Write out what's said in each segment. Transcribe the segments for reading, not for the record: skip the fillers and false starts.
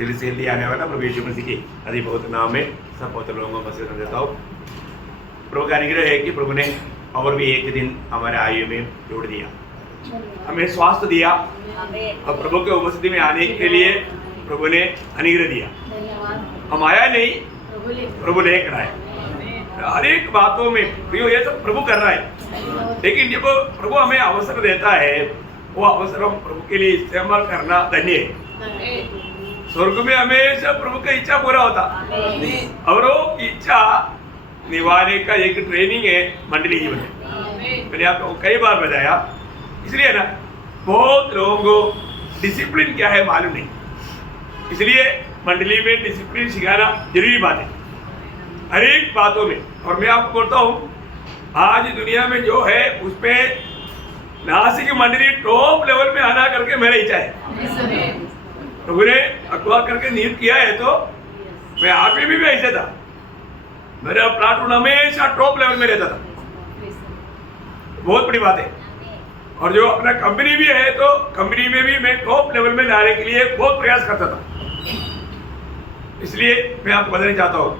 जल्दी से जल्दी आने वाला प्रभु यीशु मसीह की अति बहुत नाम में सब पवित्र लोगों को मसीह देता हूँ। प्रभु का अनुग्रह है कि प्रभु ने और भी एक दिन हमारे आयु में जोड़ दिया, हमें स्वास्थ्य दिया और प्रभु के उपस्थिति में आने के लिए प्रभु ने अनुग्रह दिया। हम आया नहीं, प्रभु लेकर आए। हर एक बातों में ये सब प्रभु कर रहा है, लेकिन जब प्रभु हमें अवसर देता है वो अवसर हम प्रभु के लिए इस्तेमाल करना धन्य है। स्वर्ग में हमेशा प्रभु का इच्छा पूरा होता और वो इच्छा निभाने का एक ट्रेनिंग है मंडली जीवन में। मैंने आपको कई बार बताया, इसलिए ना बहुत लोगों को डिसिप्लिन क्या है मालूम नहीं, इसलिए मंडली में डिसिप्लिन सिखाना जरूरी बात है हर एक बातों में। और मैं आपको बोलता हूँ आज दुनिया में जो है उसमें नासिक मंडली टॉप लेवल में आना करके मेरा इच्छा है। प्रभु ने अगवा करके नियुक्त किया है तो मैं आप ही भी ऐसे था, मेरा प्लाटून हमेशा टॉप लेवल में रहता था, बहुत बड़ी बात है। और जो अपना कंपनी भी है तो कंपनी में भी मैं टॉप लेवल में लाने के लिए बहुत प्रयास करता था। इसलिए मैं आपको बताना चाहता हूँ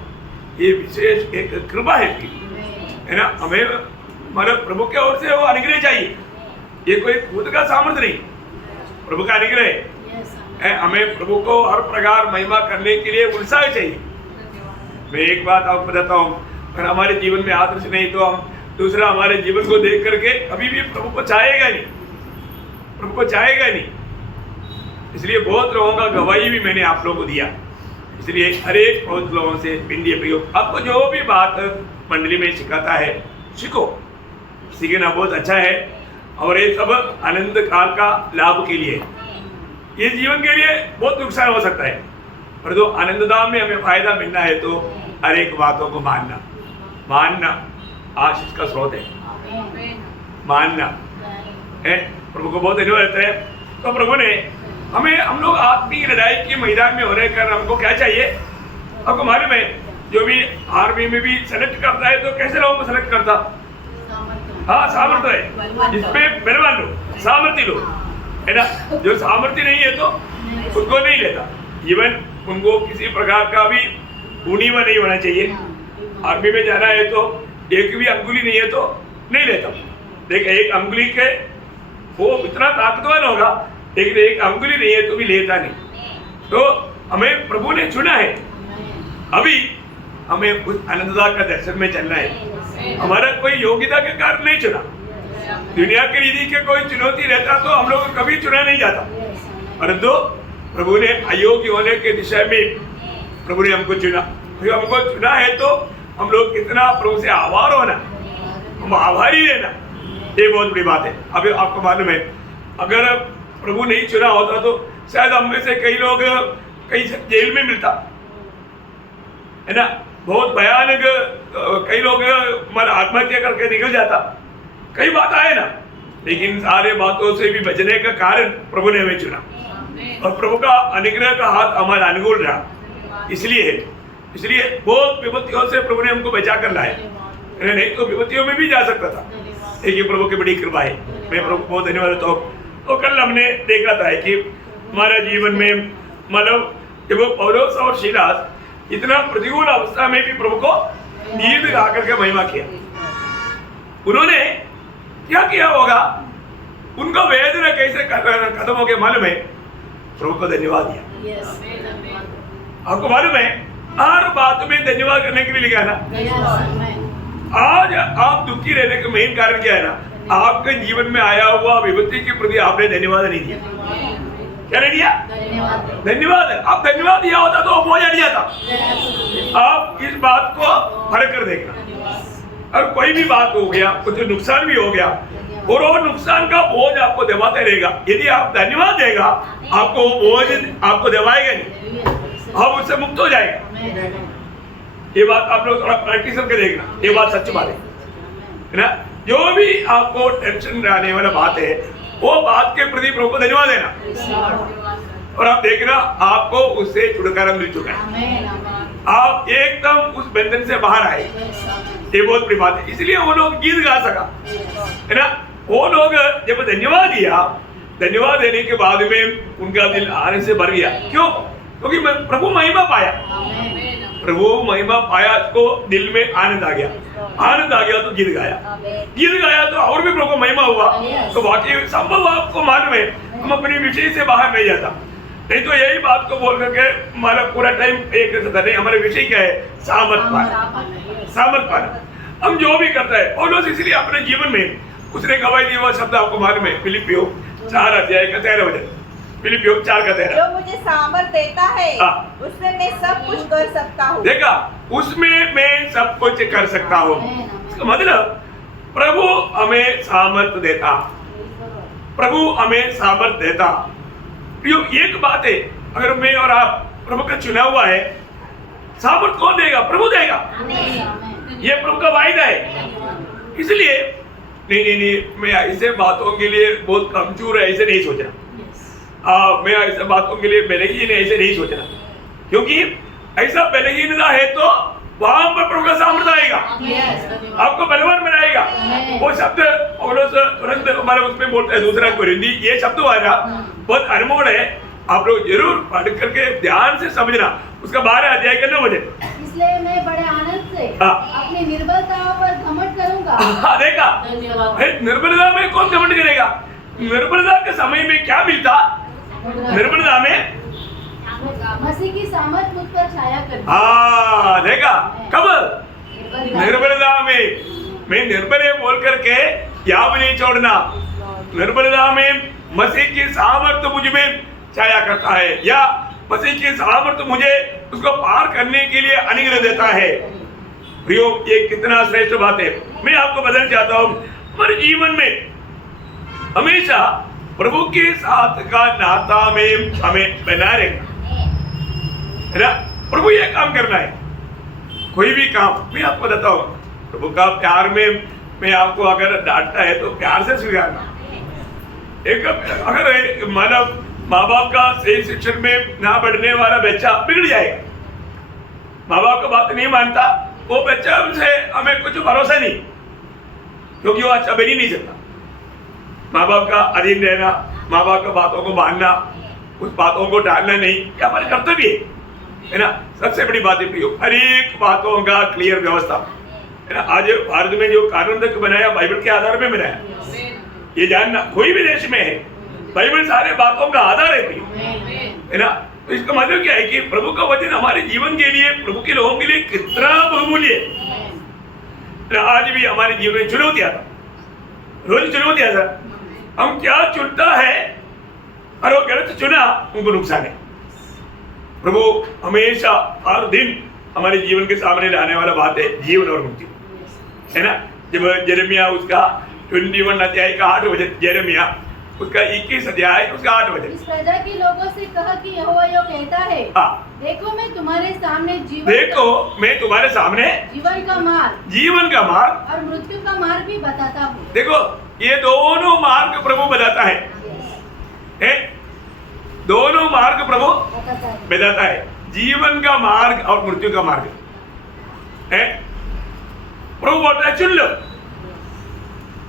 ये विशेष एक कृपा है ना, हमें हमारे प्रभु की ओर से वो अनुग्रह चाहिए, ये कोई खुद का सामर्थ्य नहीं, प्रभु का अनुग्रह है। हमें प्रभु को हर प्रकार महिमा करने के लिए उत्साह चाहिए। मैं एक बात आपको बताता हूँ, अगर हमारे जीवन में आदर्श नहीं तो हम दूसरा हमारे जीवन को देख करके कभी भी प्रभु को चाहेगा नहीं, प्रभु को चाहेगा नहीं। इसलिए बहुत लोगों का गवाही भी मैंने आप लोगों को दिया, इसलिए हर एक बहुत लोगों से विनती प्रयोग आपको जो भी बात मंडली में सिखाता है सीखो, सीखना बहुत अच्छा है और ये सब आनंद काल का लाभ के लिए, ये जीवन के लिए बहुत नुकसान हो सकता है, पर जो आनंददाम में हमें फायदा मिलना है तो हर एक बातों को मानना आशीष का स्रोत है, मानना है। प्रभु को बहुत धन्यवाद देते हैं। तो प्रभु ने हमें हम लोग आत्मिक लड़ाई के मैदान में होने का हमको क्या चाहिए, आपको मालूम है जो भी आर्मी में भी सेलेक्ट करता है तो कैसे लोगों को सेलेक्ट करता, हाँ सामर्थ्य है, जिसमें बलवान लोग सामर्थ्य लोग है ना, जो सामर्थ्य नहीं है तो उनको नहीं लेता। इवन उनको किसी प्रकार का भी गुणीवा नहीं होना चाहिए। आर्मी में जाना है तो एक भी अंगुली नहीं है तो नहीं लेता। देख एक अंगुली के वो इतना ताकतवर होगा, लेकिन एक अंगुली नहीं है तो भी लेता नहीं। तो हमें प्रभु ने चुना है, अभी हमें उस आनंददा का दर्शन में चलना है। हमारा कोई योग्यता के कारण नहीं चुना, दुनिया की रीति के कोई चुनौती रहता तो हम लोग कभी चुना नहीं जाता, परंतु प्रभु ने अयोग्य होने के दिशा में प्रभु ने हमको चुना। हमको चुना है तो हम लोग कितना प्रभु से आभार होना, हम आभारी रहना, ये बहुत बड़ी बात है। अभी आपको मालूम है अगर प्रभु नहीं चुना होता तो शायद हम में से कई लोग कहीं जेल में मिलता है ना, बहुत भयानक कई लोग हमारा आत्महत्या करके निकल जाता, कई बात आए ना, लेकिन सारे बातों से भी बचने का कारण प्रभु ने हमें चुना और प्रभु का अनुग्रह का हाथ हमारा अनुकूल रहा। इसलिए बहुत विपत्तियों से प्रभु ने हमको बचा कर लाया, नहीं तो विपत्तियों में भी जा सकता था, लेकिन प्रभु की बड़ी कृपा है। मैं प्रभु को बहुत धन्यवाद देता हूँ। तो कल हमने देखा था कि हमारा जीवन में मतलब जब पौलुस और सीलास इतना प्रतिकूल अवस्था में भी प्रभु को नींद ला करके महिमा किया। उन्होंने क्या किया होगा, उनका वेदना कैसे खत्म हो गया मालूम है, प्रभु को धन्यवाद दिया। आपको मालूम है हर बात में धन्यवाद करने के लिए लिखा ना। आज आप दुखी रहने का मेन कारण क्या है ना, आपके जीवन में आया हुआ विपत्ति के प्रति आपने धन्यवाद नहीं दिया। क्या नहीं दिया? धन्यवाद। आप धन्यवाद दिया होता तो बोझ हट जाता। आप इस बात को फर्क कर देखना, और कोई भी बात हो गया, कुछ नुकसान भी हो गया और वो नुकसान का बोझ आपको दबाते रहेगा। यदि आप धन्यवाद देगा आपको बोझ आपको दबाएगा नहीं, आप उससे मुक्त हो जाएगा। ये बात आप लोग थोड़ा प्रैक्टिस करके देखना, ये बात सच्ची बात है ना। जो भी आपको टेंशन आने वाला बात है वो बात के प्रति प्रभु को धन्यवाद देना, और आप देखना आपको उससे छुटकारा मिल चुका है, आप एकदम उस बंधन से बाहर आए। ये बहुत बड़ी बात है। इसलिए वो लोग गीत गा सका है ना। वो लोग जब धन्यवाद दिया, धन्यवाद देने के बाद में उनका दिल आने से भर गया। क्यों? क्योंकि प्रभु महिमा पाया, प्रभु महिमा पाया तो दिल में आनंद आ गया, आनंद आ गया तो गीत गाया, गीत गाया तो और भी प्रभु को महिमा हुआ। तो वाकई संभव आपको मालूम है, हम अपने विषय से बाहर नहीं जाता, नहीं तो यही बात को बोल करके हमारा पूरा टाइम एक रहता नहीं। हमारे विषय क्या है? सामर्थ पाना, सामर्थ पाना। हम जो भी करता है पौलुस इसलिए अपने जीवन में उसने गवाही दी, हुआ शब्द आपको मालूम है, फिलिपियों 4 अध्याय का 13 वचन, फिलिपियों 4 का 13। जो मुझे सामर्थ देता है उसमें मैं सब कुछ कर सकता हूँ। देखा, उसमें मैं सब कुछ कर सकता हूँ। इसका मतलब प्रभु हमें सामर्थ देता, प्रभु हमें सामर्थ देता। एक बात है, अगर मैं और आप प्रभु का चुना हुआ है, सामर्थ कौन देगा? प्रभु देगा। ये प्रभु का वायदा है। इसलिए नहीं, मैं ऐसे बातों के लिए बहुत कमजोर है ऐसे नहीं सोचना। मैं ऐसे बातों के लिए बलहीन है ऐसे नहीं सोचना, क्योंकि ऐसा बलहीनता है तो वहां पर प्रभु का सामर्थ आएगा, आपको बलवान बनाएगा। वो शब्द तुरंत हमारे उसमें बोलते हैं, दूसरा कुरिन्दी, ये शब्द वाला बहुत अनमोल है, आप लोग जरूर पढ़ करके ध्यान से समझना। उसका 12 अध्याय का 9 वचन। इसलिए मैं बड़े आनंद से अपनी निर्बलता पर घमंड करूंगा। देखा, निर्बलता में कौन घमंड करेगा? निर्बलता के समय में क्या मिलता? निर्बलता में मसीह की सामर्थ मुझ पर छाया करती। देखा, कब? निर्बलता में। मैं निर्बल है बोल करके क्या भी नहीं छोड़ना। निर्बलता में मसीह की सामर्थ मुझ में छाया करता है, या मसीह की सामर्थ मुझे उसको पार करने के लिए अनुग्रह देता है। प्रियो, ये कितना श्रेष्ठ बात है। मैं आपको बताना चाहता हूँ, हमारे जीवन में हमेशा प्रभु के साथ का नाता में हमें बना रहना है ना। प्रभु ये काम करना है, कोई भी काम। मैं आपको बताता हूँ, प्रभु का प्यार में मैं आपको अगर डांटता है तो प्यार से स्वीकारना। एक अगर मानव माँ बाप का सही शिक्षण में ना बढ़ने वाला बच्चा बिगड़ जाएगा, माँ बाप का बात नहीं मानता, वो बच्चा से हमें कुछ भरोसा नहीं, क्योंकि वो अच्छा बन ही नहीं सकता। माँ बाप का अधीन रहना, माँ बाप का बातों को मानना, उस बातों को टालना नहीं, ये हमारे कर्तव्य है ना। सबसे बड़ी बात है प्रियो, हर एक बातों का क्लियर व्यवस्था है ना। आज भारत में जो कानून तक बनाया, बाइबल के आधार में बनाया, ये जानना, कोई भी देश में है, बाइबल सारे बातों का आधार है प्रियो, है ना। तो इसका मतलब क्या है कि प्रभु का वचन हमारे जीवन के लिए, प्रभु के लोगों के लिए कितना बहुमूल्य है। आज भी हमारे जीवन में चुनौती आता, रोज चुनौती आता। हम क्या चुनता है और वो गलत चुना, उनको नुकसान है। प्रभु हमेशा हर दिन हमारे जीवन के सामने लाने वाला बात है जीवन और मुक्ति, है ना। जब यिर्मयाह उसका 21 अध्याय का 8 वचन, यिर्मयाह उसका 21 अध्याय उसका 8 वचन, इस प्रजा के लोगों से कहा कि यहोवा यो कहता है, देखो मैं तुम्हारे सामने जीवन का मार्ग और मृत्यु का मार्ग भी बताता हूँ। देखो, ये दोनों मार्ग प्रभु बताता है, दोनों मार्ग प्रभु बताता है, जीवन का मार्ग और मृत्यु का मार्ग है। प्रभु बोलता है चुन लो।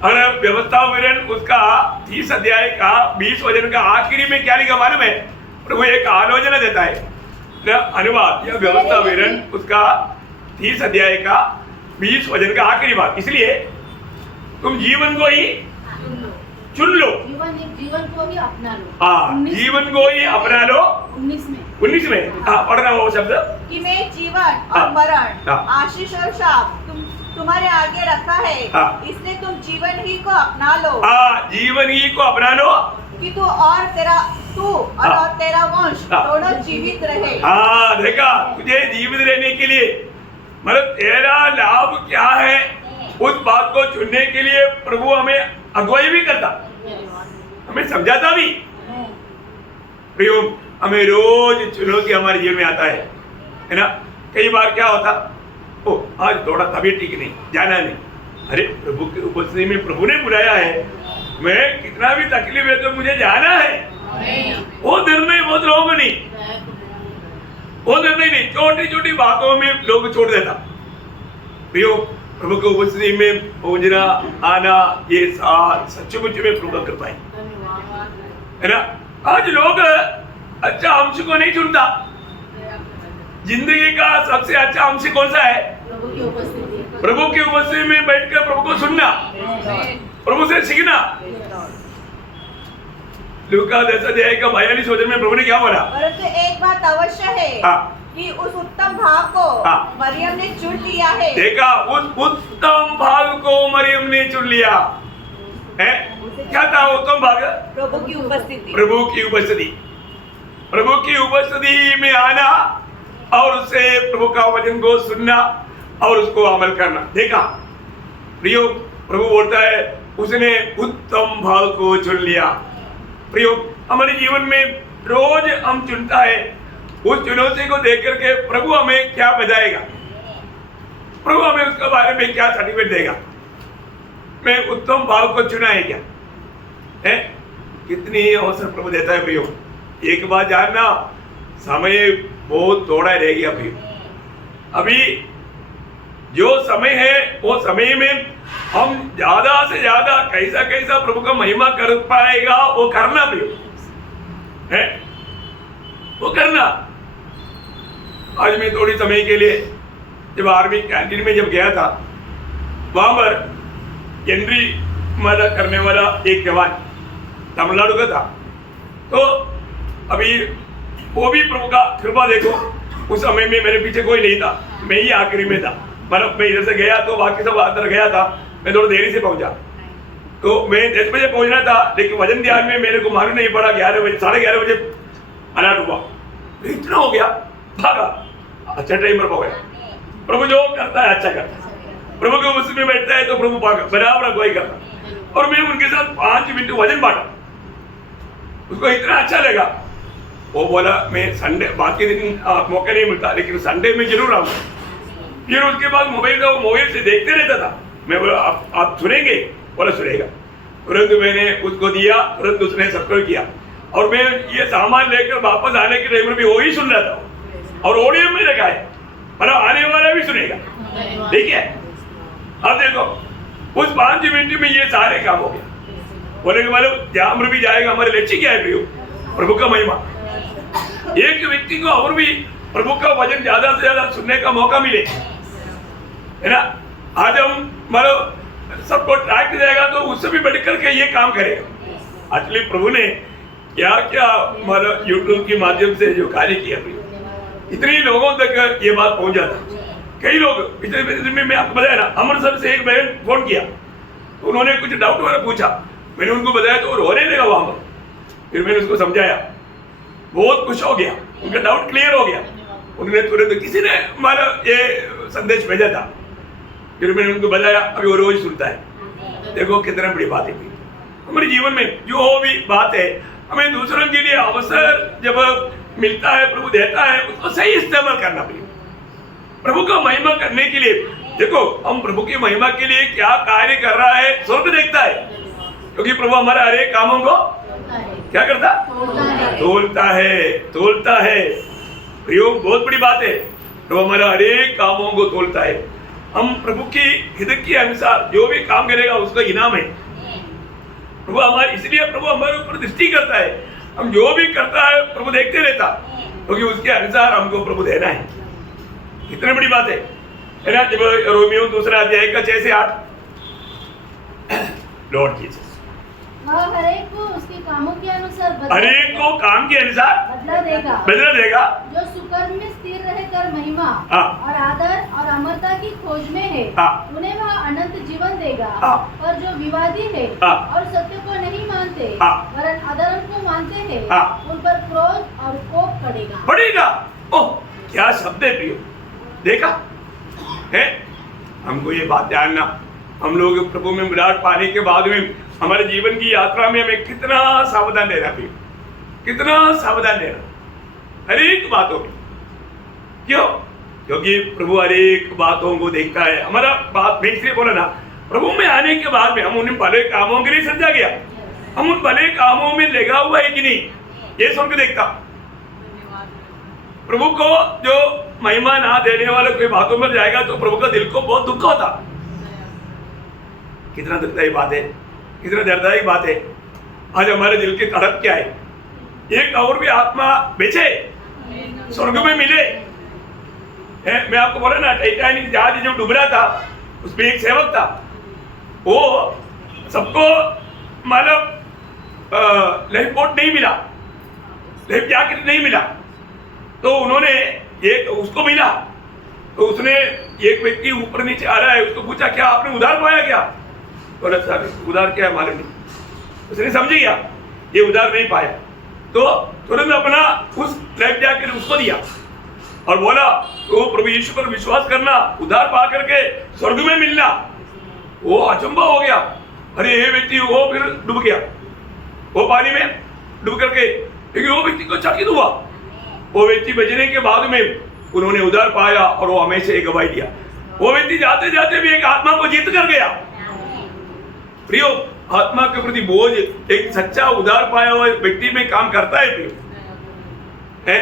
और व्यवस्था विवरण उसका 30 अध्याय का 20 वचन का आखिरी में क्या लिखा मालूम है? प्रभु एक आलोचना देता है, अनुवाद या व्यवस्था विवरण उसका 30 अध्याय का 20 वचन का आखिरी बात। इसलिए तुम जीवन को ही चुन लो, जीवन को ही अपना लो। जीवन को ही अपना लो। 19 में पढ़ना वो शब्द कि मैं जीवन और मरण, आशीष और शाप तुम्हारे आगे रखा है, इसलिए तुम जीवन ही को अपना लो। जीवन ही को अपना लो कि तू और तेरा वंश दोनों जीवित रहे। देखा, तुझे जीवित रहने के लिए मतलब तेरा लाभ क्या है, उस बात को चुनने के लिए प्रभु हमें अगुवाई भी करता, हमें समझाता भी। प्रियो, हमें रोज चुनौती हमारे जीवन में आता है ना। कई बार क्या होता, ओ आज थोड़ा तबीयत ठीक नहीं, जाना नहीं। अरे प्रभु की उपस्थिति में प्रभु ने बुलाया है, मैं कितना भी तकलीफ है तो मुझे जाना है। वो निर्णय बहुत लोगों को नहीं, वो निर्णय नहीं, छोटी छोटी बातों में लोग छोड़ देता। प्रियो, प्रभु की उपस्थिति में पहुंचना आना, ये सच्चमुच में प्रभु का कृपा है ना। आज लोग अच्छा अंश को नहीं चुनता, जिंदगी का सबसे अच्छा अंश कौन सा है? प्रभु की उपस्थिति। प्रभु की उपस्थिति में बैठकर प्रभु को सुनना, प्रभु से सीखना। लूका 10 का 42 वचन में प्रभु ने क्या बोला? परंतु एक बात अवश्य है कि उस उत्तम भाग को मरियम ने चुन लिया है। देखा, उस उत्तम भाग को मरियम ने चुन लिया है। क्या था उत्तम भाग? प्रभु की उपस्थिति। प्रभु की उपस्थिति, प्रभु की उपस्थिति में आना और उससे प्रभु का वचन को सुनना और उसको अमल करना। देखा प्रियो, प्रभु बोलता है उसने उत्तम भाग को चुन लिया। प्रियो, हमारे जीवन में रोज हम चुनता है, उस चुनौती को देख करके प्रभु हमें क्या बताएगा, प्रभु हमें उसके बारे में क्या सर्टिफिकेट देगा। मैं उत्तम भाव को चुना है क्या है? कितनी अवसर प्रभु देता है प्रियो। एक बात जानना, समय बहुत थोड़ा रह गया प्रियो। अभी जो समय है वो समय में हम ज्यादा से ज्यादा कैसा कैसा प्रभु का महिमा कर पाएगा वो करना प्रियो है, वो करना। आज मैं थोड़ी समय के लिए जब आर्मी कैंटीन में जब गया था, वहां पर एंट्री मारा करने वाला एक जवान तमिलनाडु का था। तो अभी वो भी प्रभु का कृपा देखो, उस समय में मेरे पीछे कोई नहीं था, मैं ही आखिरी में था। मतलब मैं इधर से गया तो बाकी सब अंदर गया था, मैं थोड़ा देरी से पहुंचा। तो मैं 10 बजे पहुंचना था, लेकिन वजन ध्यान में मेरे को मालूम नहीं पड़ा 11 बजे 11:30 बजे अलर्ट हुआ। इतना हो गया, भागा, अच्छा टाइम पर पहुंचा। प्रभु जो करता है अच्छा करता है, प्रभु के उपस्थिति में बैठता है तो प्रभु बराबर अगुवाई करता। और मैं उनके साथ 5 मिनट वजन बांटा, उसको इतना अच्छा लगा। वो बोला मैं संडे, बाकी दिन मौका नहीं मिलता लेकिन संडे में जरूर आऊंगा। फिर उसके बाद मोबाइल से देखते रहता था। मैं बोला आप सुनेंगे? बोला सुनेगा। तुरंत मैंने उसको दिया, तुरंत उसने सब्सक्राइब किया। और मैं ये सामान लेकर वापस आने के टाइम में भी वही सुन रहा था और ऑडियो में रखा है, मतलब आने वाला भी सुनेगा। ठीक है, अब देखो उस 5 मिनट में ये सारे काम हो गए। बोले मतलब जहां भी जाएगा, हमारे लक्ष्य क्या है प्रियो? प्रभु का महिमा। एक व्यक्ति को और भी प्रभु का वचन ज्यादा से ज्यादा सुनने का मौका मिले, है ना। आज हम मतलब सबको ट्रैक जाएगा तो उससे भी बढ़कर के ये काम करेगा। एक्चुअली प्रभु ने क्या क्या मतलब यूट्यूब के माध्यम से जो कार्य किया, इतने लोगों तक ये बात पहुंच जाता। कई लोग पिछले दिन में मैं आपको बताया ना, अमृतसर से एक बहन फोन किया तो उन्होंने कुछ डाउट वगैरह पूछा, मैंने उनको बताया तो रोने लगा वहां पर। फिर मैंने उसको समझाया, बहुत खुश हो गया, उनका डाउट क्लियर हो गया। उन्होंने तुरंत किसी ने हमारा ये संदेश भेजा था, फिर मैंने उनको बताया, अभी वो रोज सुनता है। देखो कितना बड़ी बात है हमारे जीवन में, जो भी बात है हमें दूसरों के लिए अवसर जब मिलता है, प्रभु देता है, उसको सही इस्तेमाल करना पड़ेगा प्रभु का महिमा करने के लिए। देखो हम प्रभु की महिमा के लिए क्या कार्य कर रहा है, स्वर्ग देखता है, क्योंकि प्रभु हमारे हर एक कामों को क्या करता? तोलता है। प्रयोग बहुत बड़ी बात है, प्रभु हमारे हर एक कामों को तोलता है। हम प्रभु की हित के अनुसार जो भी काम करेगा उसका इनाम है प्रभु हमारे। इसलिए प्रभु हमारे ऊपर दृष्टि करता है, हम जो भी करता है प्रभु देखते रहता, क्योंकि उसके अनुसार हमको प्रभु देना है। कितनी बड़ी बात है ना। जब रोमियो 2 अध्याय का 6 से 8, लॉर्ड जीसस वह हरेक को उसके कामों के अनुसार हरेक को काम के अनुसार बदला देगा। जो सुकर्म में स्थिर रहकर महिमा और आदर और अमरता की खोज में है, उन्हें वह अनंत जीवन देगा। और जो विवादी है और सत्य को नहीं मानते वरन अधर्म को मानते हैं, उन पर क्रोध और कोप पड़ेगा। ओह क्या शब्द है प्रियो, देखा है। हमको ये बात जानना, हम लोग प्रभु में विराट पाने के बाद में हमारे जीवन की यात्रा में हमें कितना सावधान रहना है, कितना सावधान रहना हर एक बातों में। क्यों? क्योंकि प्रभु हर एक बातों को देखता है। हमारा बात मैं इसलिए बोला ना, प्रभु में आने के बाद में हम उन भले कामों के लिए सजा गया, हम उन भले कामों में लगा हुआ है कि नहीं, ये स्वर्ग देखता। प्रभु को जो महिमा ना देने वाले कोई बातों में जाएगा तो प्रभु का दिल को बहुत दुख होता। कितना दुखदायी बात है, कितना दर्ददायी बात है। आज हमारे दिल की तड़प क्या है, एक और भी आत्मा बेचे स्वर्ग में मिले, मैं आपको बोला ना, टाइटैनिक जहाज जो डूब रहा था उसमें एक सेवक था, वो सबको मतलब लाइफ बोट नहीं मिला, लाइफ जैकेट नहीं मिला, तो उन्होंने एक उसको मिला, तो उसने एक व्यक्ति ऊपर नीचे आ रहा है, उसको पूछा क्या आपने उधार पाया क्या? बोला सर उधार क्या है मालूम नहीं। उसने समझ गया ये उधार नहीं पाया, तो तुरंत अपना उस लाइफ जैकेट उसको दिया और बोला तो प्रभु यीशु पर विश्वास करना, उधार पा करके स्वर्ग में मिलना। वो अचंभा हो गया, अरे ये व्यक्ति वो फिर डूब गया, वो पानी में डूब करके, लेकिन वो व्यक्ति को चकित हुआ। वो व्यक्ति बचने के बाद में उन्होंने उधार पाया और वो हमेशा एक गवाही दिया। वो व्यक्ति जाते जाते भी एक आत्मा को जीत कर गया। प्रियो, आत्मा के प्रति बोझ एक सच्चा उधार पाया हुआ व्यक्ति में काम करता है प्रियो, है?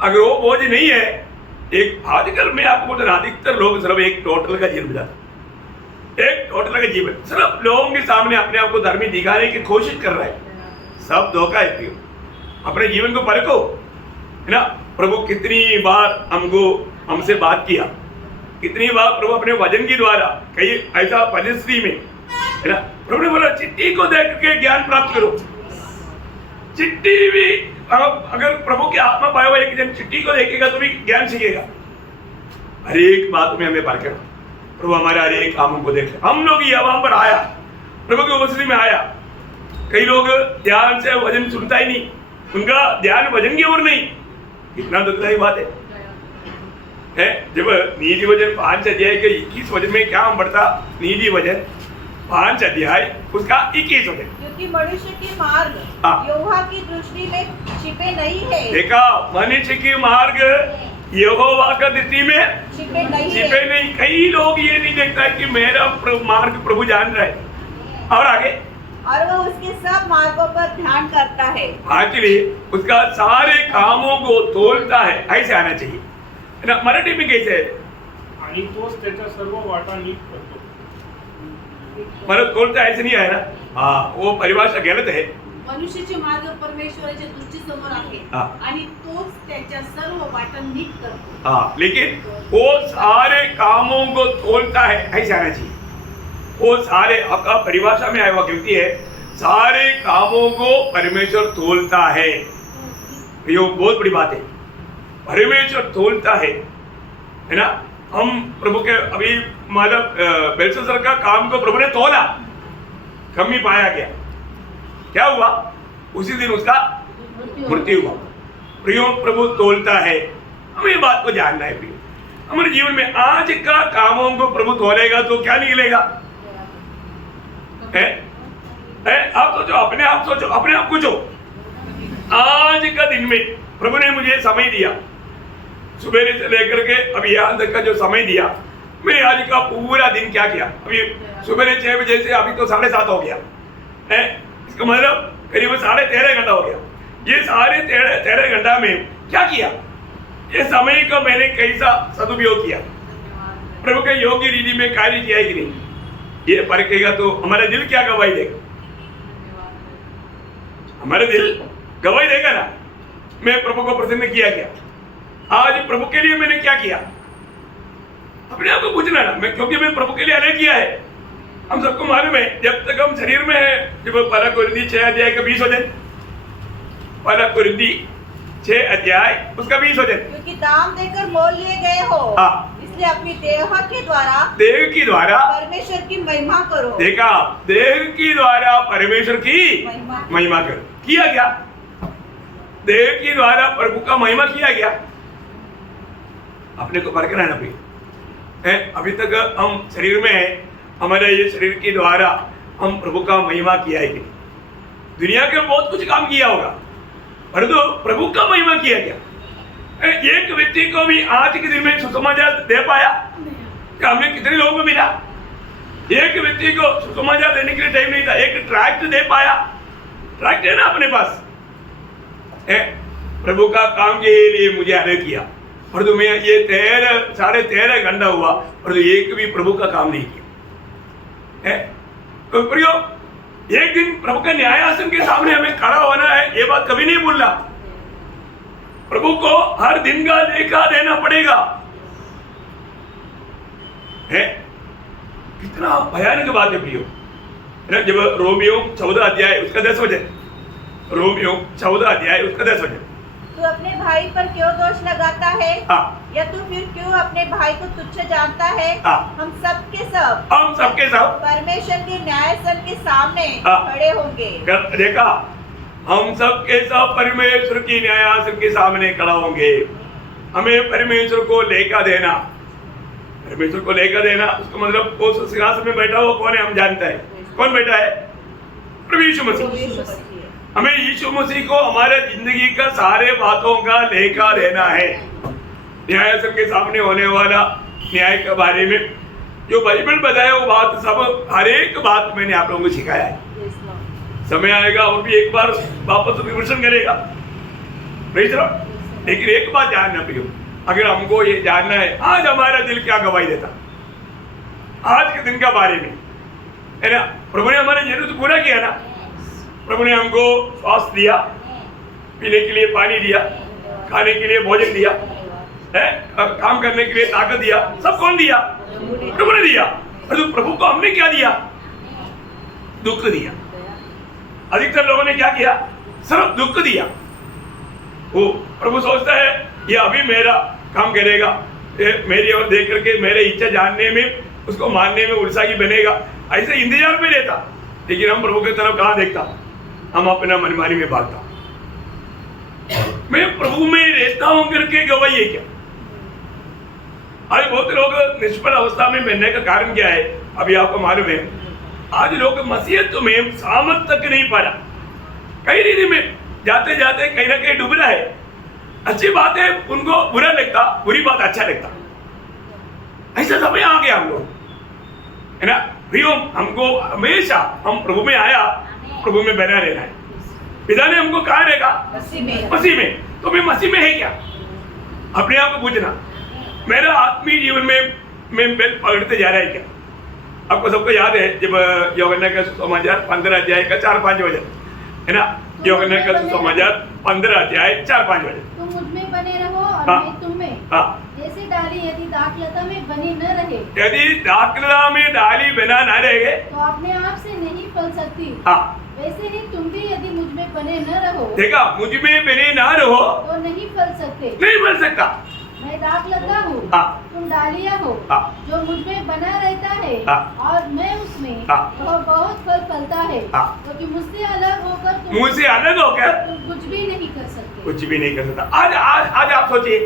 अगर वो बोझ नहीं है, एक आजकल मैं आपको बोलता हूं, अधिकतर लोग सिर्फ एक टोटल का जीवन बिताते, एक टोटल का जीवन सिर्फ लोगों के सामने अपने आप को धर्मी दिखाने की कोशिश कर रहा है। सब धोखा है प्रियो, अपने जीवन को परखो, है ना। प्रभु कितनी बार हमसे बात किया, कितनी बार प्रभु अपने वचन के द्वारा कई ऐसा परिस्थिति में, है ना, प्रभु ने बोला चिट्ठी को देख के ज्ञान प्राप्त करो। चिट्ठी भी अगर प्रभु के आत्मा पाया हुआ एक जन चिट्ठी को देखेगा तो भी ज्ञान सीखेगा। हर एक बात में हमें परखना, प्रभु हमारे हर एक कामों को देख। हम लोग ये वहां पर आया, प्रभु की उपस्थिति में आया, कई लोग ध्यान से वचन सुनता ही नहीं, उनका ध्यान वचन की ओर नहीं। कितना दुखदायी बात है जब नीति वचन 5 अध्याय के 21 वचन में क्या हम पढ़ता, नीति वचन 5 अध्याय उसका 21 वचन, क्योंकि मनुष्य के मार्ग यहोवा की दृष्टि में छिपे नहीं है। देखा, मनुष्य की मार्ग यहोवा का दृष्टि में छिपे छिपे नहीं। कई लोग ये नहीं देखता है कि मेरा मार्ग प्रभु जान रहा है, और आगे और वो उसके सब मार्गों पर ध्यान करता है, इसलिए उसका सारे कामों को तोलता है। ऐसे आना चाहिए ना। मराठी में कैसे है, आणि तोच त्याच्या सर्व वाटा नीट करतो। मतलब तोलता ऐसे नहीं है ना, हाँ वो परिभाषा गलत है। मनुष्याचे मार्ग परमेश्वराच्या दृष्टीसमोर आहे आणि तोच त्याच्या सर्व वाटा नीट करतो। हाँ, लेकिन वो सारे कामों को तोलता है, ऐसे आना चाहिए। वो सारे, आपका परिभाषा में आया हुआ गलती है, सारे कामों को परमेश्वर तोलता है। ये बहुत बड़ी बात है, परमेश्वर तोलता है ना। हम प्रभु के अभी मतलब बेलशस्सर का काम को प्रभु ने तोला, कमी पाया गया, क्या हुआ, उसी दिन उसका मृत्यु हुआ। प्रियो, प्रभु तोलता है, हमें ये बात को जानना है प्रियो। हमारे जीवन में आज का कामों को प्रभु तोलेगा तो क्या निकलेगा, है? आप सोचो, अपने आप सोचो, अपने आप पूछो, आज का दिन में प्रभु ने मुझे समय दिया, सुबह से लेकर के अभी यहाँ तक का जो समय दिया, मैंने आज का पूरा दिन क्या किया। अभी सुबह 6 बजे से अभी तो 7:30 हो गया है, इसका मतलब करीब 13.5 घंटा हो गया। ये सारे 13 घंटा में क्या किया, ये समय का मैंने कैसा सदुपयोग किया, प्रभु के योग्य रीति में कार्य किया है कि नहीं, ये परखेगा तो हमारा दिल क्या गवाही देगा। हमारा दिल गवाही देगा ना, मैं प्रभु को प्रसन्न किया क्या, आज प्रभु के लिए मैंने क्या किया। अपने आप को पूछना ना, मैं क्योंकि मैं प्रभु के लिए अलग किया है। हम सबको मालूम है, जब तक हम शरीर में है, जब पहला कुरिन्थी 6 अध्याय का 20 वचन, पहला कुरिन्थी 6 अध्याय उसका 20 वचन, क्योंकि दाम देकर मोल लिए गए हो, इसलिए अपनी देह के द्वारा परमेश्वर की महिमा करो। देखा, देह की द्वारा परमेश्वर की महिमा करो। किया क्या, देह के द्वारा प्रभु का महिमा किया गया। अपने को परखना है ना भाई, अभी तक हम शरीर में है, हमारे ये शरीर के द्वारा हम प्रभु का महिमा किया है कि दुनिया के बहुत कुछ काम किया होगा, परंतु प्रभु का महिमा किया गया। एक व्यक्ति को भी आज के दिन में सुसमाचार दे पाया कि हमने कितने लोगों को मिला। एक व्यक्ति को सुसमाचार देने के लिए टाइम नहीं था, एक ट्रैक्ट दे पाया, ट्रैक्ट है ना अपने पास, प्रभु का काम के लिए मुझे अलग किया, और तुम्हें ये 13.5 घंटा हुआ और एक भी प्रभु का काम नहीं किया। तो प्रियो, एक दिन प्रभु के न्यायासन के सामने हमें खड़ा होना है, ये बात कभी नहीं भूलना। प्रभु को हर दिन का लेखा देना पड़ेगा। है कितना भयानक बात है प्रियो, है ना। जब रोमियो 14 अध्याय उसका 10 वचन, रोमियो 14 अध्याय उसका 10 वचन, तू अपने भाई पर क्यों दोष लगाता है? या तू फिर क्यों अपने भाई को तुच्छ जानता है? हम सबके सब परमेश्वर के न्यायासन के सामने खड़े होंगे। देखा, हम सबके सब परमेश्वर की न्यायासन के सामने खड़ा होंगे। हमें परमेश्वर को लेखा देना, परमेश्वर को लेखा देना, उसका मतलब उस सिंहासन में बैठा हुआ कौन है हम जानते हैं। कौन बैठा है? प्रभु यीशु मसीह। हमें यीशु मसीह को हमारे जिंदगी का सारे बातों का लेखा देना है। न्यायासन के सामने होने वाला न्याय के बारे में जो बाइबल बताया वो बात सब, हर एक बात मैंने आप लोगों को सिखाया है। समय आएगा और भी एक बार वापस रिविजन करेगा, लेकिन एक बात जानना प्रियो, अगर हमको ये जानना है आज हमारा दिल क्या गवाही देता आज के दिन के बारे में, है ना। प्रभु ने हमारे जरूरत पूरा किया ना। प्रभु ने हमको स्वास्थ्य दिया, पीने के लिए पानी दिया, खाने के लिए भोजन दिया, है, काम करने के लिए ताकत दिया। सब कौन दिया? प्रभु ने दिया। और तो प्रभु को हमने क्या दिया? दुख दिया। अधिकतर लोगों ने क्या किया? सिर्फ दुख दिया। वो प्रभु सोचता है ये अभी मेरा काम करेगा, मेरी ओर देख करके मेरे इच्छा जानने में, उसको मानने में उत्साही बनेगा, ऐसे इंतजार में रहता। लेकिन हम प्रभु की तरफ कहाँ देखता? हम अपना मनमानी में भागता। मैं प्रभु में रहता हूं करके गवाही है क्या? आज बहुत लोग निष्फल अवस्था में बनने का कारण क्या है? अभी आपको मालूम है, आज लोग मसीहत में सामर्थ तक नहीं पा रहा। कई रीति में जाते जाते कहीं ना कहीं डूब रहा है। अच्छी बात है उनको बुरा लगता, बुरी बात अच्छा लगता। ऐसा समय आ गया हम लोग, है ना। हमको हमेशा हम प्रभु में आया, प्रभु में बना रहना है। पिता ने हमको कहा रहेगा मसीह में, तो मैं मसीह में है क्या? अपने आप को पूछना, मेरा आत्मीय जीवन में मैं बेल पकड़ते जा रहा है क्या? आपको सबको याद है जब यूहन्ना का सुसमाचार 15 अध्याय का 4-5 वचन, है ना। यूहन्ना का सुसमाचार 15 अध्याय 4-5 वचन, तुम मुझ में बने रहो और मैं तुम में। जैसे डाली यदि दाखलता में बनी न रहे, यदि दाखलता में डाली बना न रहे तो अपने आप से नहीं फल सकती। वैसे ही तुम भी यदि मुझ में बने न रहो, देखा, मुझ में बने ना रहो तो नहीं फल सकते। नहीं फल सकता। मैं दाखलता हूँ, तुम डालियाँ हो। जो मुझ में बना रहता है और मैं उसमें, वह बहुत फल फलता है, क्योंकि मुझसे अलग होकर तुम कुछ भी नहीं कर सकते। कुछ भी नहीं कर सकता। आज आप सोचिए,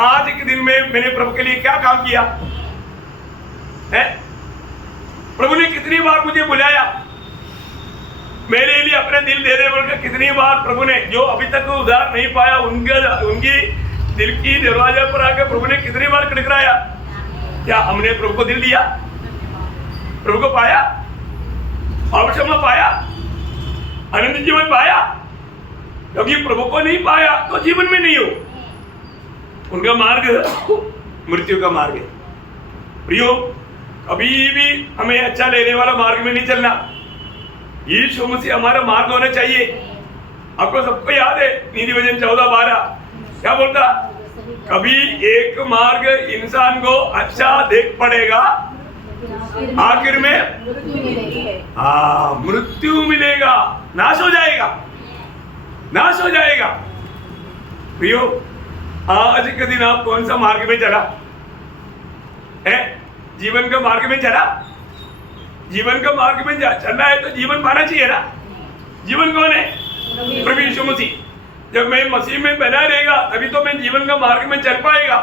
आज के दिन में मैंने प्रभु के लिए क्या काम किया है? प्रभु ने कितनी बार मुझे बुलाया, मेरे लिए अपने दिल दे दे बोलकर कितनी बार प्रभु ने, जो अभी तक उधार नहीं पाया उनकी दिल की दरवाजा पर आकर प्रभु ने कितनी बार खड़खड़ाया। क्या हमने प्रभु को दिल दिया? प्रभु को पाया? और क्षमा पाया? अनंत जीवन पाया? क्योंकि प्रभु को नहीं पाया तो जीवन में नहीं हो। उनका मार्ग मृत्यु का मार्ग है। प्रियो, कभी भी हमें अच्छा लेने वाला मार्ग में नहीं चलना। यीशु मसीह हमारा मार्ग होना चाहिए। आपको सबको याद है नीति वचन 14:12 क्या बोलता? कभी एक मार्ग इंसान को अच्छा देख पड़ेगा, आखिर में मृत्यु मिलेगा, नाश हो जाएगा, नाश हो जाएगा। प्रियो, आज के दिन आप कौन सा मार्ग में चला है? जीवन का मार्ग में चला? जीवन का मार्ग में चलना है तो जीवन पाना चाहिए ना। जीवन कौन है? प्रभु यीशु मसीह। जब मैं मसीह में बना रहेगा तभी तो मैं जीवन का मार्ग में चल पाएगा,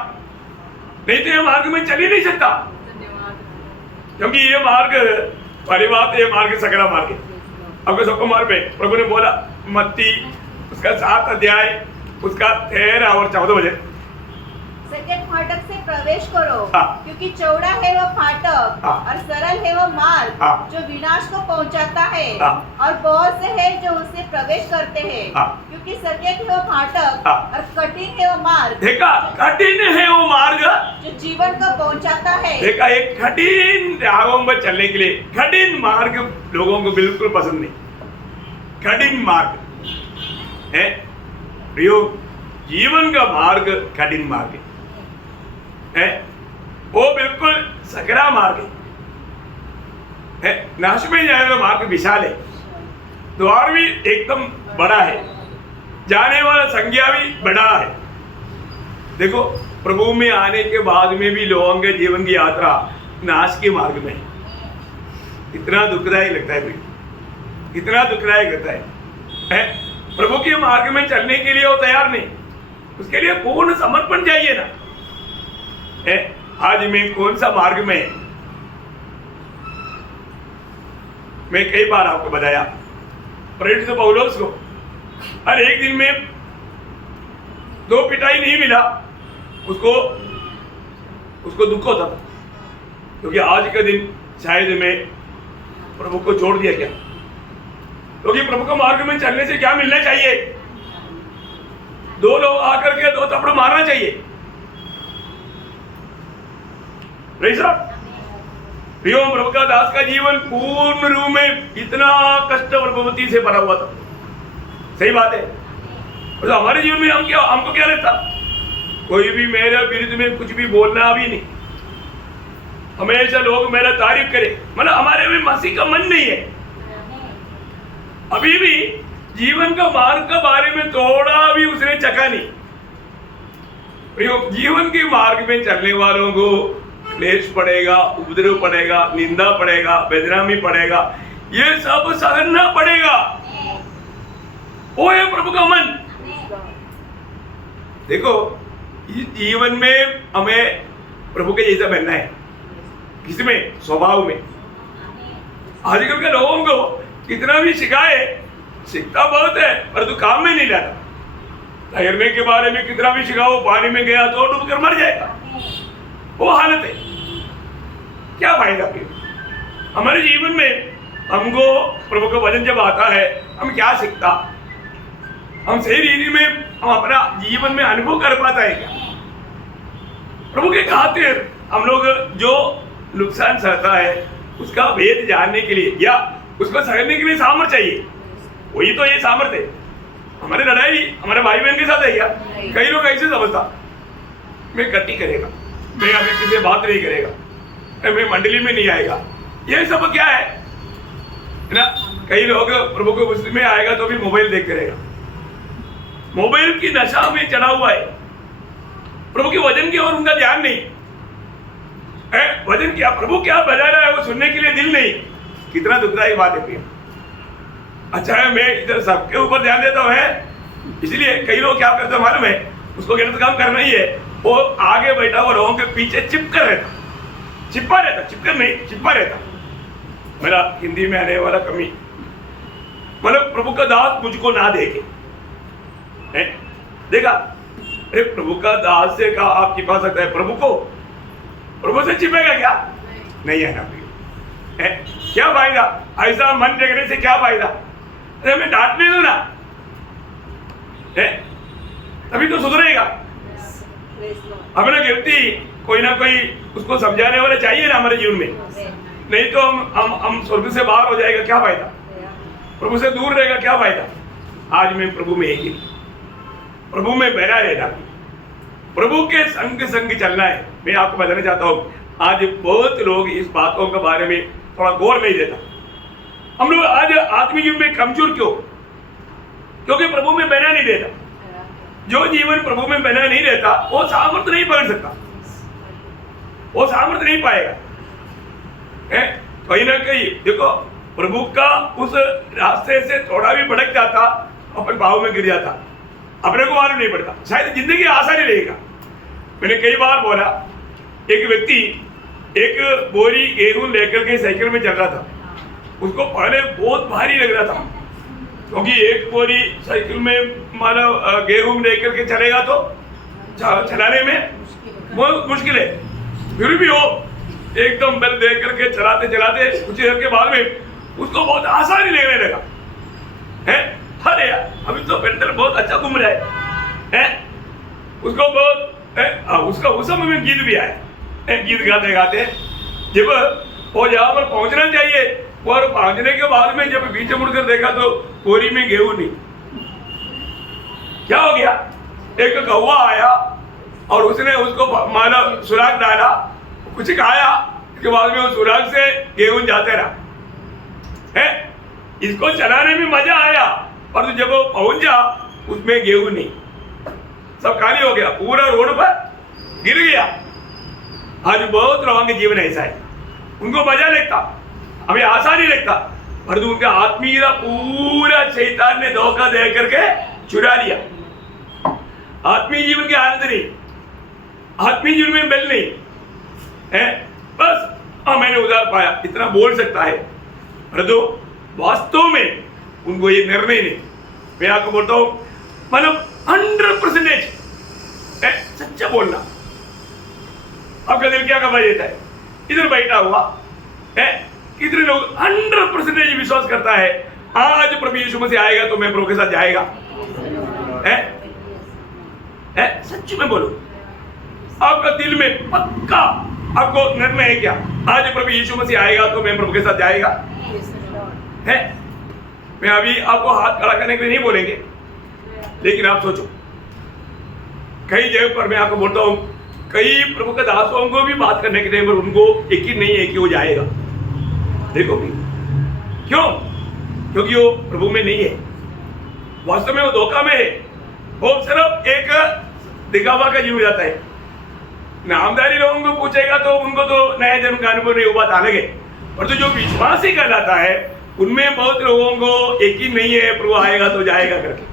नहीं तो ये मार्ग में चल ही नहीं सकता। क्योंकि ये मार्ग पहली बात, ये मार्ग सकरा मार्ग है। आपको सबको मार्ग में प्रभु ने बोला मत्ती उसका 7 अध्याय उसका 13 और 14 वचन, सके फाटक से प्रवेश करो, क्योंकि चौड़ा है वो फाटक और सरल है वो मार्ग जो विनाश को पहुंचाता है, और बहुत से हैं जो उससे प्रवेश करते हैं। क्योंकि सकेत है वो फाटक और कठिन है वो मार्ग, देखा, कठिन है वो मार्ग जो जीवन को पहुंचाता है। देखा, एक कठिन राहों पर चलने के लिए कठिन मार्ग लोगों को बिल्कुल पसंद नहीं। कठिन मार्ग है प्रियो, जीवन का मार्ग कठिन मार्ग है। वो बिल्कुल सकरा मार्ग है, नाश में जाने वाला मार्ग विशाल है, द्वार भी एकदम बड़ा है, जाने वाला संज्ञा भी बड़ा है। देखो प्रभु में आने के बाद में भी लोगों के जीवन की यात्रा नाश के मार्ग में है। इतना दुखदायक लगता है, इतना दुखदायक लगता है। प्रभु के मार्ग में चलने के लिए वो तैयार नहीं, उसके लिए पूर्ण समर्पण चाहिए ना। आज मैं कौन सा मार्ग में, मैं कई बार आपको बताया, प्रेरित पौलुस को हर एक दिन में 2 पिटाई नहीं मिला, उसको दुख होता था, क्योंकि आज का दिन शायद मैं प्रभु को छोड़ दिया क्या, क्योंकि प्रभु के मार्ग में चलने से क्या मिलना चाहिए? 2 लोग आकर के 2 थप्पड़ मारना चाहिए, नहीं साहब? प्रियो, प्रभु का दास का जीवन पूर्ण रूप में इतना कष्ट और विपत्ति से भरा हुआ था, सही बात है। तो हमारे जीवन में हमको क्या लगता? कोई भी मेरे विरुद्ध में कुछ भी बोलना भी नहीं, हमेशा लोग मेरा तारीफ करें, मतलब हमारे में मसीह का मन नहीं है। अभी भी जीवन का मार्ग के बारे में थोड़ा भी उसने चखा नहीं। प्रियो, जीवन के मार्ग में चलने वालों को क्लेश पड़ेगा, उपद्रव पड़ेगा, निंदा पड़ेगा, बदनामी पड़ेगा, ये सब सहना पड़ेगा। वो है प्रभु का मन। देखो, इस जीवन में हमें प्रभु के जैसा बनना है। किसमें? स्वभाव में। आजकल के लोगों को कितना भी सिखाए, सीखता बहुत है पर तो काम में नहीं लाता। तैरने के बारे में कितना भी सिखाओ, पानी में गया तो डूब कर मर जाएगा, वो हालत है। क्या फायदा फिर? हमारे जीवन में हमको प्रभु का वचन जब आता है, हम क्या सीखता? हम सही रीति में हम अपना जीवन में अनुभव कर पाता है क्या? प्रभु के खातिर हम लोग जो नुकसान सहता है उसका भेद जानने के लिए या उसको सहने के लिए सामर्थ्य चाहिए। वही तो ये सामर्थ्य है। हमारे लड़ाई हमारे भाई बहन के साथ है क्या? कई लोग ऐसे समझता, मैं कट्टी करेगा, मैं अभी किसी से बात नहीं करेगा, मैं मंडली में नहीं आएगा, ये सब क्या है ना? कई लोग प्रभु को मुस्लिम में आएगा तो भी मोबाइल देख करेगा, मोबाइल की नशा में चढ़ा हुआ है, प्रभु के वचन की ओर उनका ध्यान नहीं है। वचन क्या, प्रभु क्या बजा रहा है वो सुनने के लिए दिल नहीं। कितना दुखदायी बात है प्रिय। अच्छा है मैं इधर सबके ऊपर ध्यान देता हूँ, इसलिए कई लोग क्या करते हैं मालूम है? उसको गलत काम करना ही है, वो आगे बैठा हुआ लोगों के पीछे चिपका रहता। मेरा हिंदी में आने वाला कमी, मतलब प्रभु का दास मुझको ना देखे, देखा? अरे प्रभु का दास से का आप छिपा सकता है प्रभु को? प्रभु से छिपेगा क्या? नहीं है ना। क्या फायदा? ऐसा मन देखने से क्या फायदा? अरे मैं डांटने दो ना, तभी तो सुधरेगा। अपना गलती कोई ना कोई उसको समझाने वाला चाहिए ना हमारे जीवन में, नहीं तो हम स्वर्ग से बाहर हो जाएगा, क्या फायदा? प्रभु से दूर रहेगा, क्या फायदा? आज मैं प्रभु में ही, प्रभु में बना रहना, प्रभु के संग चलना है। मैं आपको बताना चाहता हूँ, आज बहुत लोग इस बातों के बारे में थोड़ा गौर नहीं देता। हम लोग आज आत्मिक जीवन में कमजोर क्यों? क्योंकि प्रभु में बना नहीं देता। जो जीवन प्रभु में बना नहीं रहता वो सामर्थ्य नहीं पकड़ सकता, वो सामर्थ्य नहीं पाएगा। कहीं ना कहीं देखो, प्रभु का उस रास्ते से थोड़ा भी भटक जाता, अपन भाव में गिर जाता, अपने को मालूम नहीं पड़ता, शायद जिंदगी आसानी रहेगा। मैंने कई बार बोला, एक व्यक्ति एक बोरी गेहूं लेकर के साइकिल में चल रहा था, उसको पहले बहुत भारी लग रहा था, क्योंकि एक बोरी साइकिल में मानो गेहूं लेकर के चलेगा तो चलाने में बहुत मुश्किल है। फिर भी वो एकदम बल दे करके चलाते चलाते कुछ देर के बाद में उसको बहुत आसानी लगने लगा है। अरे यार, अभी तो पेंटर बहुत अच्छा घूम रहा है, उसको बहुत उसका उस समय में गीत भी आया, गीत गाते गाते जब वो जहाँ पर पहुंचना चाहिए और पहुंचने के बाद में जब पीछे मुड़कर देखा तो बोरी में गेहूं नहीं। क्या हो गया? एक कौवा आया और उसने उसको मानो सुराग डाला, कुछ खाया, उसके बाद में वो सुराग से गेहूं जाते रहा है। इसको चलाने में मजा आया, पर जब वो पहुंचा उसमें गेहूं नहीं, सब खाली हो गया, पूरा रोड पर गिर गया। आज बहुत लोगों के जीवन ऐसा है, उनको मजा लगता, हमें आसानी लगता, पर उनका आत्मीयता पूरा शैतान ने धोखा दे करके चुरा लिया। आत्मीय जीवन की आनंद नहीं, आत्मीय जीवन में बल नहीं है। बस मैंने उधार पाया, इतना बोल सकता है, परंतु वास्तव में उनको ये निर्णय नहीं। मैं आपको बोलता हूं, मतलब 100% सच्चा बोलना। आपका दिल क्या गवाही देता है? इधर बैठा हुआ है, कितने लोग 100% विश्वास करता है आज प्रभु यीशु मसीह आएगा तो मैं प्रभु के साथ जाएगा? सच में बोलो, आपका दिल में पक्का आपको निर्णय है क्या आज प्रभु यीशु मसीह आएगा तो मैं प्रभु के साथ जाएगा? है? मैं अभी आपको हाथ खड़ा करने के लिए नहीं बोलेंगे, लेकिन आप सोचो, कई जगह पर मैं आपको बोलता हूं, कई प्रभु के दासों को भी बात करने के टाइम पर उनको यकीन नहीं है कि वो जाएगा। देखो भी क्यों? क्योंकि वो प्रभु में नहीं है, वास्तव में वो धोखा में है। वो सिर्फ एक दिखावा का जीव जाता है। नामधारी लोगों को पूछेगा तो उनको तो नया जन्म का अनुभव नहीं, वो बात अलग है, और तो जो विश्वासी कहलाता है उनमें बहुत लोगों को यकीन नहीं है प्रभु आएगा तो जाएगा करके।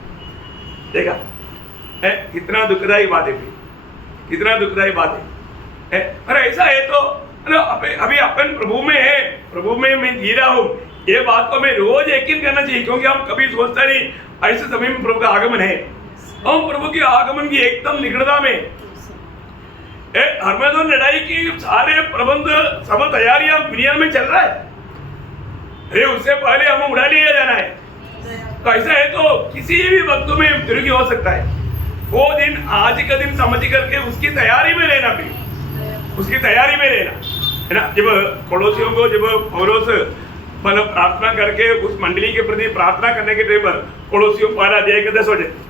देखा है कितना दुखदायी बात है, कितना दुखदायी बात है। अरे ऐसा है तो अभी अपन प्रभु में है, प्रभु में मैं जी रहा हूं, ये बात को मैं रोज यकीन करना चाहिए, क्योंकि हम कभी सोचते नहीं ऐसे समय में प्रभु का आगमन है। हम प्रभु के आगमन की एकदम निकटता में हरमैदान लड़ाई की सारे प्रबंध सब तैयारियां दुनिया में चल रहा है। अरे उससे पहले हमें उड़ा लिया जाना है, तो ऐसा है तो किसी भी वक्त में मृत्यु हो सकता है। वो दिन आज का दिन समझ करके उसकी तैयारी में रहना, भी उसकी तैयारी में रहना है ना। जब पड़ोसियों को जब पौलुस मतलब प्रार्थना करके उस मंडली के प्रति प्रार्थना करने के टाइम पर पड़ोसियों को पहला अध्याय के 10 वचन,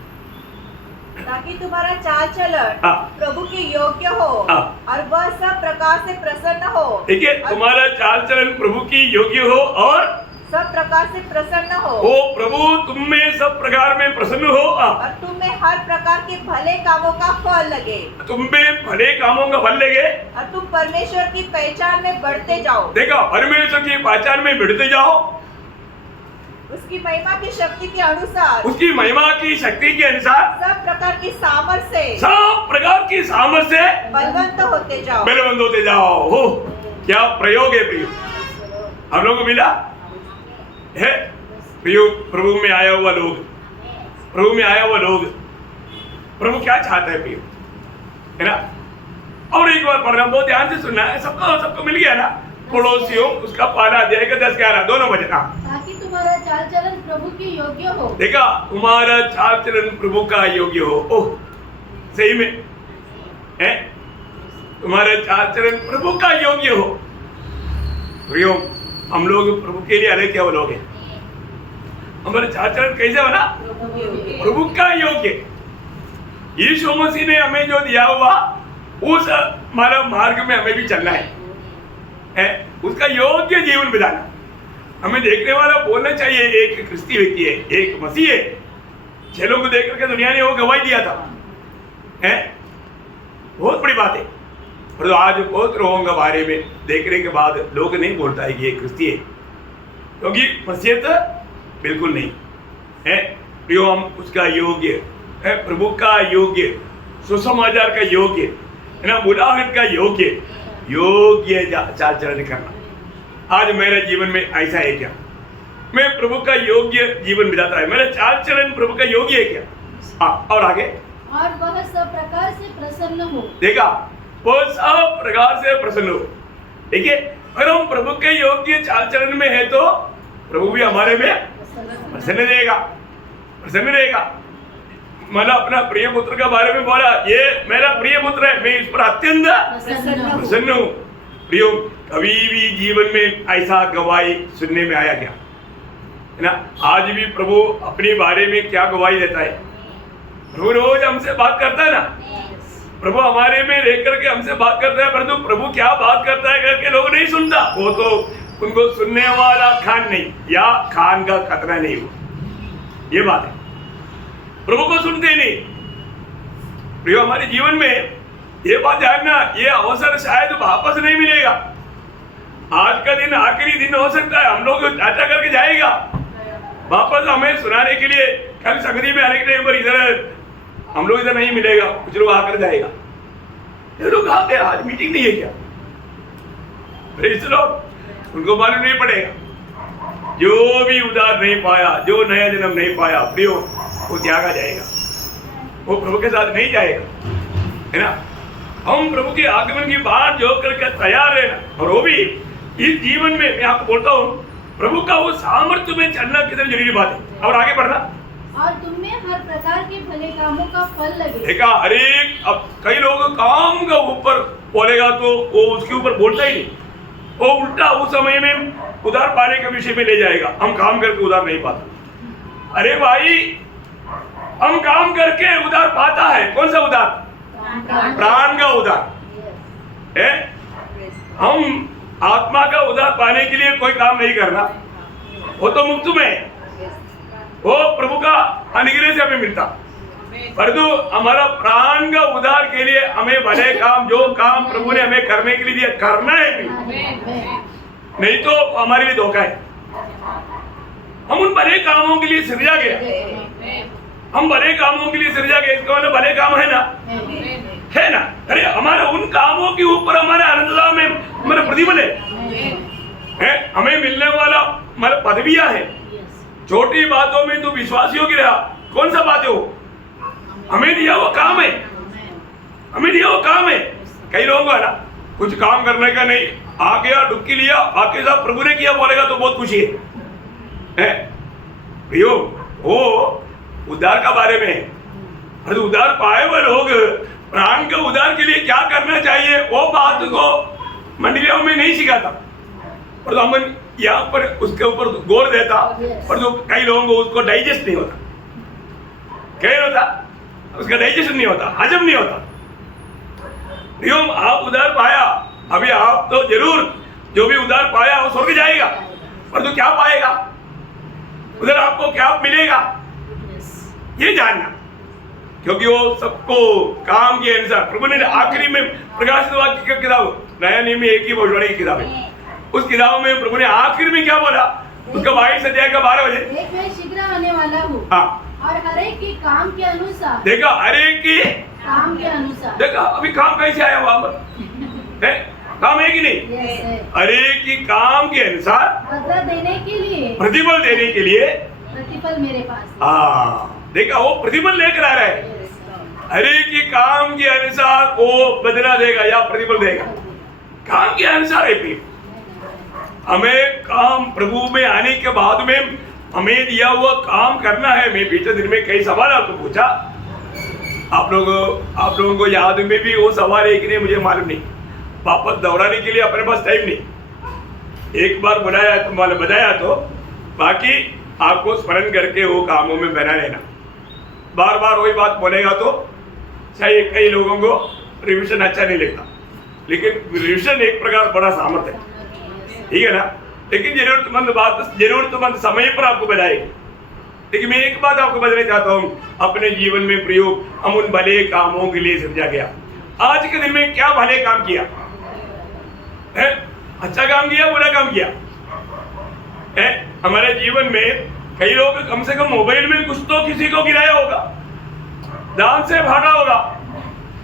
ताकि तुम्हारा चाल चलन प्रभु के योग्य हो और वह सब प्रकार से प्रसन्न हो। देखिए, तुम्हारा चाल चलन प्रभु की योग्य हो और सब प्रकार से प्रसन्न हो। ओ प्रभु तुम में सब प्रकार में प्रसन्न हो और तुम में हर प्रकार के भले कामों का फल लगे। तुम में भले कामों का फल लगे और तुम परमेश्वर की पहचान में बढ़ते जाओ। देखा, परमेश्वर की पहचान में बढ़ते जाओ, उसकी महिमा की शक्ति के अनुसार, उसकी महिमा की शक्ति के अनुसार सब प्रकार की सामर्थ्य से, सब प्रकार की सामर्थ्य से बलवंत होते जाओ। बलवंत होते जाओ। हो क्या प्रयोग है प्रियो, हम लोगों को मिला है। प्रियो, प्रभु में आया हुआ लोग, प्रभु में आया हुआ लोग, प्रभु क्या चाहता है प्रियो, है ना। और एक बार पढ़ना, बहुत ध्यान से सुनना है, सबको मिल गया ना। पड़ोसियों उसका पहला अध्याय का 10-11 दोनों वचन, ताकि तुम्हारा चाल चलन प्रभु की योग्य हो। देखा, तुम्हारा चाल चलन प्रभु का योग्य हो। ओह सही में है, तुम्हारा चाल चलन प्रभु का योग्य हो। प्रियो, हम लोग प्रभु के लिए अलग क्या लोग हैं, हमारा चाल चलन कैसे बना? प्रभु का योग्य। यीशु मसीह ने हमें जो दिया हुआ उस हमारा मार्ग में हमें भी चलना है, उसका योग्य जीवन बिताना। हमें देखने वाला बोलना चाहिए एक क्रिस्ती व्यक्ति है, एक मसीह है। चेलों को देख करके दुनिया ने वो गवाही दिया था, बहुत बड़ी बात है। पर आज बहुत लोगों के बारे में देखने के बाद लोग नहीं बोलता है कि ये क्रिस्ती है, क्योंकि मसीहत बिल्कुल नहीं है। प्रियो, हम उसका योग्य है, प्रभु का योग्य, सुसमाचार का योग्य है ना, बुलाहट का योग्य चाल चलन करना। आज मेरे जीवन में ऐसा है क्या? मैं प्रभु का योग्य जीवन बिताता है, मेरा चाल चलन प्रभु का योग्य है क्या? हाँ, और आगे, और वह सब प्रकार से प्रसन्न हो। देखा, वो सब प्रकार से प्रसन्न हो। देखिए, अगर हम प्रभु के योग्य चाल चलन में है तो प्रभु भी हमारे में प्रसन्न रहेगा। मैंने अपना प्रिय पुत्र के बारे में बोला, ये मेरा प्रिय पुत्र है, मैं इस पर अत्यंत प्रसन्न हूँ। प्रियो, कभी भी जीवन में ऐसा गवाही सुनने में आया क्या, है ना? आज भी प्रभु अपने बारे में क्या गवाही देता है? प्रभु रोज हमसे बात करता है ना, प्रभु हमारे में रह करके हमसे बात करता है, परंतु प्रभु क्या बात करता है करके लोग नहीं सुनता। वो तो उनको सुनने वाला खान नहीं या खान का खतरा नहीं हुआ, ये बात है। प्रभु को सुनते नहीं। प्रियो, हमारे जीवन में ये बात जानना, ये अवसर शायद वापस नहीं मिलेगा। आज का दिन आखिरी दिन हो सकता है, हम लोग चाचा करके जाएगा वापस हमें सुनाने के लिए। कल संगति में आने के टाइम पर इधर हम लोग इधर नहीं मिलेगा, कुछ लोग आकर जाएगा। ये लोग आते हैं, आज मीटिंग नहीं है क्या? Praise the Lord. उनको मालूम नहीं पड़ेगा। जो भी उद्धार नहीं पाया, जो नया जन्म नहीं पाया, प्रियो, वो त्यागा जाएगा, वो प्रभु के साथ नहीं जाएगा, है ना। हम प्रभु के आगमन की बात जो करके तैयार है ना, और वो भी इस जीवन में मैं आपको बोलता हूँ, प्रभु का वो सामर्थ्य में चलना कितना जरूरी बात है। और आगे बढ़ना, और तुमने हर प्रकार के भले कामों का फल लगे। देखा, हरेक, अब कई लोग काम का ऊपर बोलेगा तो वो उसके ऊपर बोलता ही नहीं, वो उल्टा उस समय में उधार पाने के विषय में ले जाएगा। हम काम करके उधार नहीं पाते। अरे भाई, हम काम करके उधार पाता है। कौन सा उधार? प्राण का उधार है। हम आत्मा का उधार पाने के लिए कोई काम नहीं करना, वो तो मुफ्त में है, वो प्रभु का अनुग्रह से हमें मिलता। परंतु हमारा प्राण का उद्धार के लिए हमें भले काम, जो काम प्रभु ने हमें करने के लिए दिया, करना है भी, नहीं तो हमारे लिए धोखा है। हम उन भले कामों के लिए सृजा गया, हम भले कामों के लिए सृजा गया। इसका मतलब भले काम है ना, है ना। अरे हमारे उन कामों के ऊपर हमारे आनंद में हमारा प्रतिफल है। हमें मिलने वाला हमारा पदवियां है। छोटी बातों में तो विश्वासियों की रहा, कौन सा बात है वो? हमें दिया वो काम है, हमें दिया वो काम है। कई लोगों को है ना, कुछ काम करने का नहीं, आ गया डुबकी लिया, बाकी सब प्रभु ने किया बोलेगा तो बहुत खुशी है। प्रियो, वो उद्धार का बारे में, अरे उद्धार पाए हुए लोग प्राण के उद्धार के लिए क्या करना चाहिए, वो बात को मंडलियों में नहीं सिखाता, और तो हम यहाँ पर उसके ऊपर गौर देता, और जो कई लोगों को उसको डाइजेस्ट नहीं होता, क्या होता, उसका डाइजेशन नहीं होता, हजम नहीं होता। प्रियो, आप उद्धार पाया, अभी आप तो जरूर जो भी उद्धार पाया वो स्वर्ग जाएगा, पर तो क्या पाएगा उधर, आपको क्या मिलेगा ये जानना, क्योंकि वो सबको काम के अनुसार प्रभु ने आखिरी में प्रकाशित वाक्य की किताब, नया नियम में एक ही भविष्यवाणी की किताब है, उस किताब में प्रभु ने आखिर में क्या बोला, उसका 22 अध्याय का 12 बजे, देख मैं शीघ्र आने वाला हूँ, और हर एक की काम के अनुसार, देखा, हर एक की काम के अनुसार, देखा, अभी काम कैसे आया वहां पर, काम है कि नहीं? हर एक की काम के अनुसार बदला देने के लिए, प्रतिफल देने के लिए प्रतिफल मेरे पास। देखा, वो प्रतिफल लेकर आ रहा है। हर एक के काम के अनुसार वो बदला देगा या प्रतिफल देगा, काम के अनुसार है। भी हमें काम प्रभु में आने के बाद में हमें दिया हुआ काम करना है। मैं बीते दिन में कई सवाल आपको पूछा, आप लोगों को याद में भी वो सवाल है कि नहीं मुझे मालूम नहीं, वापस दोहराने के लिए अपने पास टाइम नहीं। एक बार बुलाया तो मैंने बताया, तो बाकी आपको स्मरण करके वो कामों में बना लेना। बार बार वही बात बोलेगा तो शायद कई लोगों को रिविजन अच्छा नहीं लगता, लेकिन रिविजन एक प्रकार बड़ा सामर्थ्य है, ठीक है ना। लेकिन जरूरतमंद समय पर आपको बताएगी। लेकिन मैं एक बात आपको बताना चाहता हूँ, अपने जीवन में प्रयोग हम उन भले कामों के लिए समझा गया। आज के दिन में क्या भले काम किया है? अच्छा काम किया, बुरा काम किया है? हमारे जीवन में कई लोग कम से कम मोबाइल में कुछ तो किसी को गिराया होगा, दान से भागा होगा,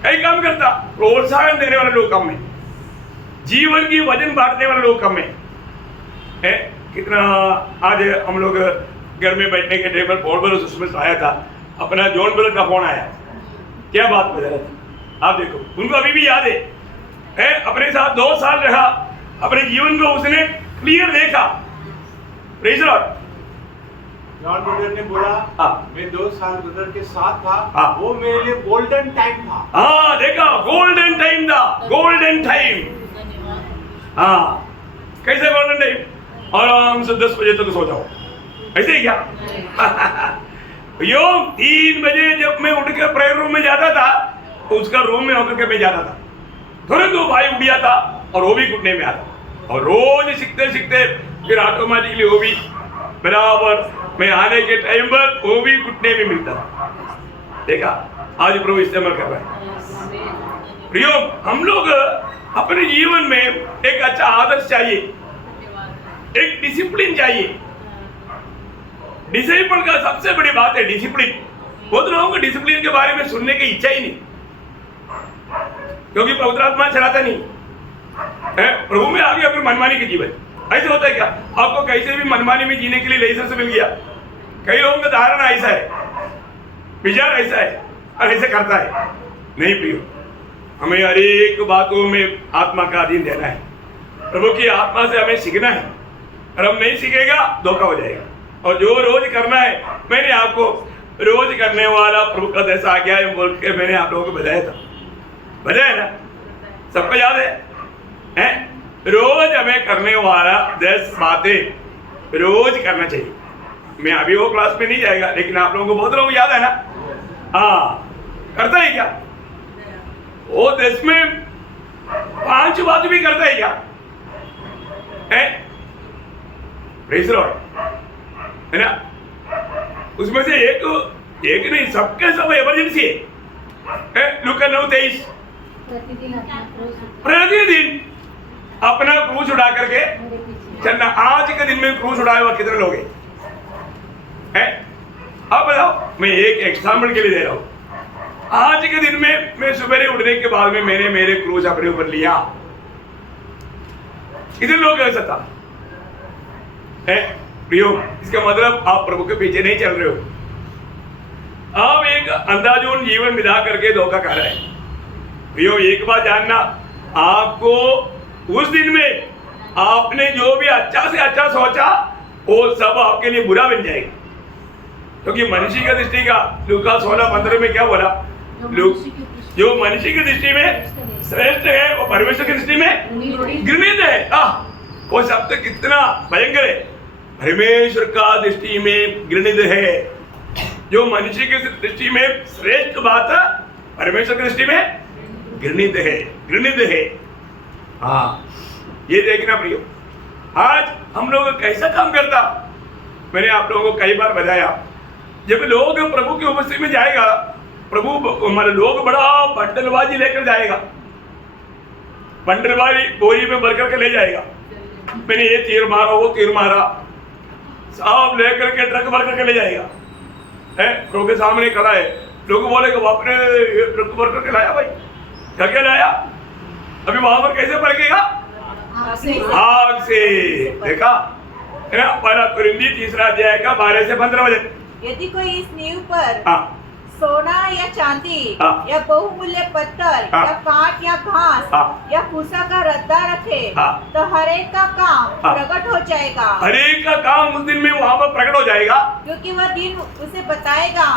कई काम करता। प्रोत्साहन देने वाले लोग कम है, जीवन की वजन बांटने वाले लोग कम है। कितना आज हम लोग घर में बैठने के टेबल फोन पर उसमें आया था, अपना जॉन ब्रदर का फोन आया, क्या बात बता रहा था, आप देखो, उनको अभी भी याद है अपने साथ 2 साल रहा, अपने जीवन को उसने क्लियर देखा। Praise the Lord. John brother ने बोला, मैं 2 साल ब्रदर के साथ था, वो मेरे लिए गोल्डन टाइम था। देखा, गोल्डन टाइम था, गोल्डन टाइम। कैसे गोल्डन टाइम? आराम से 10 बजे तक सो जाओ, ऐसे ही क्या? यो 3 बजे जब मैं उठ के प्रेयर रूम में जाता था, उसका रूम में होकर के मैं जाता था, तुरंत वो भाई उठ गया था और वो भी घुटने में आता, और रोज सीखते सीखते फिर ऑटोमेटिकली वो भी बराबर मैं आने के टाइम पर वो भी घुटने में मिलता था। देखा, आज प्रभु इस्तेमाल कर रहा है। प्रियो, हम लोग अपने जीवन में एक अच्छा आदर्श चाहिए, एक डिसिप्लिन चाहिए। डिसिप्लिन का सबसे बड़ी बात है डिसिप्लिन। बहुत लोगों को डिसिप्लिन के बारे में सुनने की इच्छा ही नहीं, क्योंकि पवित्र आत्मा चलाता नहीं है। प्रभु में आगे अपनी मनमानी के जीवन, ऐसे होता है क्या? आपको कैसे भी मनमानी में जीने के लिए लाइसेंस मिल गया। कई लोगों का धारणा ऐसा है, विचार ऐसा है और ऐसे करता है। नहीं प्रियो, हमें हर एक बातों में आत्मा का अधीन देना है। प्रभु की आत्मा से हमें सीखना है, और हम नहीं सीखेगा धोखा हो जाएगा। और जो रोज करना है, मैंने आपको रोज करने वाला प्रभु का जैसा आ गया है बोल के मैंने आप लोगों को बताया था, बताया ना? सबको याद है? रोज हमें करने वाला 10 बातें रोज करना चाहिए। मैं अभी वो क्लास में नहीं जाएगा, लेकिन आप लोगों को बहुत लोगों को याद है ना? हाँ, करता है क्या वो? 10 में 5 बात भी करता है क्या? प्रेज़ लॉर्ड, है ना? उसमें से एक नहीं, सबके सब इमरजेंसी है। लूका 9:23 प्रतिदिन अपना क्रूस उड़ा करके चलना। आज के दिन में क्रूस उड़ाए हुआ कितने लोग हैं? अब बताओ, मैं एक एग्जाम्पल के लिए दे रहा हूं। आज के दिन में मैं सुबह उठने के बाद में मैंने मेरे क्रूस अपने ऊपर लिया, कितने लोग ऐसा था? प्रियो, इसका मतलब आप प्रभु के पीछे नहीं चल रहे हो, आप एक अंधाधुन जीवन बिता करके धोखा खा रहे हैं। प्रियो, एक बात जानना, आपको उस दिन में आपने जो भी अच्छा से अच्छा सोचा वो सब आपके लिए बुरा बन जाएगा, क्योंकि मनुष्य की दृष्टि का लूका 16:15 में क्या बोला? जो मनुष्य की दृष्टि में श्रेष्ठ है वो परमेश्वर की दृष्टि में घृणित है। वो शब्द कितना भयंकर है! परमेश्वर का दृष्टि में घृणित है। जो मनुष्य की दृष्टि में श्रेष्ठ बात परमेश्वर की दृष्टि में घृणित है, घृणित है। हाँ, ये देखना प्रियो, आज हम लोग कैसा काम करता। मैंने आप लोगों को कई बार बताया, जब लोग प्रभु की उपस्थिति में जाएगा, प्रभु हमारे लोग बड़ा बंडलबाजी लेकर जाएगा, बंडलबाजी बोरी में भर करके ले जाएगा। मैंने ये तीर मारा, वो तीर मारा, सब लेकर के ट्रक भर करके ले जाएगा। प्रभु के सामने खड़ा है, लोग बोलेगा बाप ने ये ट्रक भर करके लाया भाई, क्या लाया? अभी वहां पर कैसे पलकेगा? आग से। देखा है ना? पहला कुरिन्थी 3 अध्याय का 12 से 15 वचन। यदि कोई इस नींव पर सोना या चांदी या बहुमूल्य पत्थर या काठ या घास या भूसा का रद्दा रखे तो हर एक का काम प्रकट हो जाएगा। हर एक का काम उस दिन में वहाँ पर प्रकट हो जाएगा, क्योंकि वह दिन उसे बताएगा,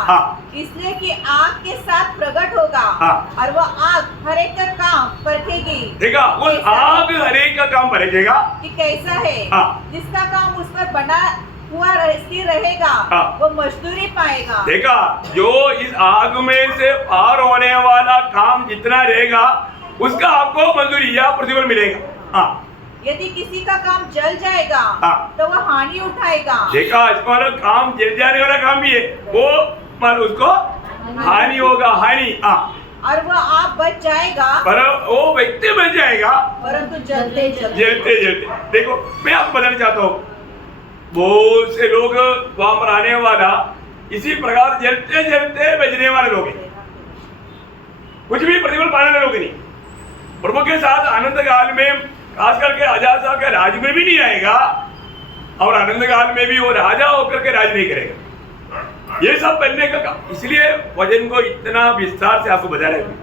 इसलिए कि आग के साथ प्रकट होगा और वह आग हर एक का काम परखेगी। देखा, वो आग हर एक का काम परखेगा कि कैसा है। जिसका काम उस पर बना हुआ स्थिर रहेगा वो मजदूरी पाएगा। देखा, जो इस आग में से पार होने वाला काम जितना रहेगा उसका आपको मजदूरी या प्रतिफल मिलेगा। यदि किसी का काम जल जाएगा तो वह हानि उठाएगा। देखा, इसका मतलब काम जल जाने वाला काम भी है, वो पर उसको हानि होगा, हानि। और वह आप बच जाएगा, पर वो व्यक्ति बच जाएगा, परंतु जलते जलते। देखो, मैं आपको बताना चाहता हूँ, बहुत से लोग वहां पर आने वाला इसी प्रकार जलते जलते बजने वाले लोग हैं, कुछ भी प्रतिफल पाने वाले लोग नहीं। प्रभु के साथ आनंद काल में खास करके राजा के राज में भी नहीं आएगा, और आनंद काल में भी वो राजा होकर के राज नहीं करेगा। ये सब बनने का काम, इसलिए वचन को इतना विस्तार से आपको बता रहे हैं।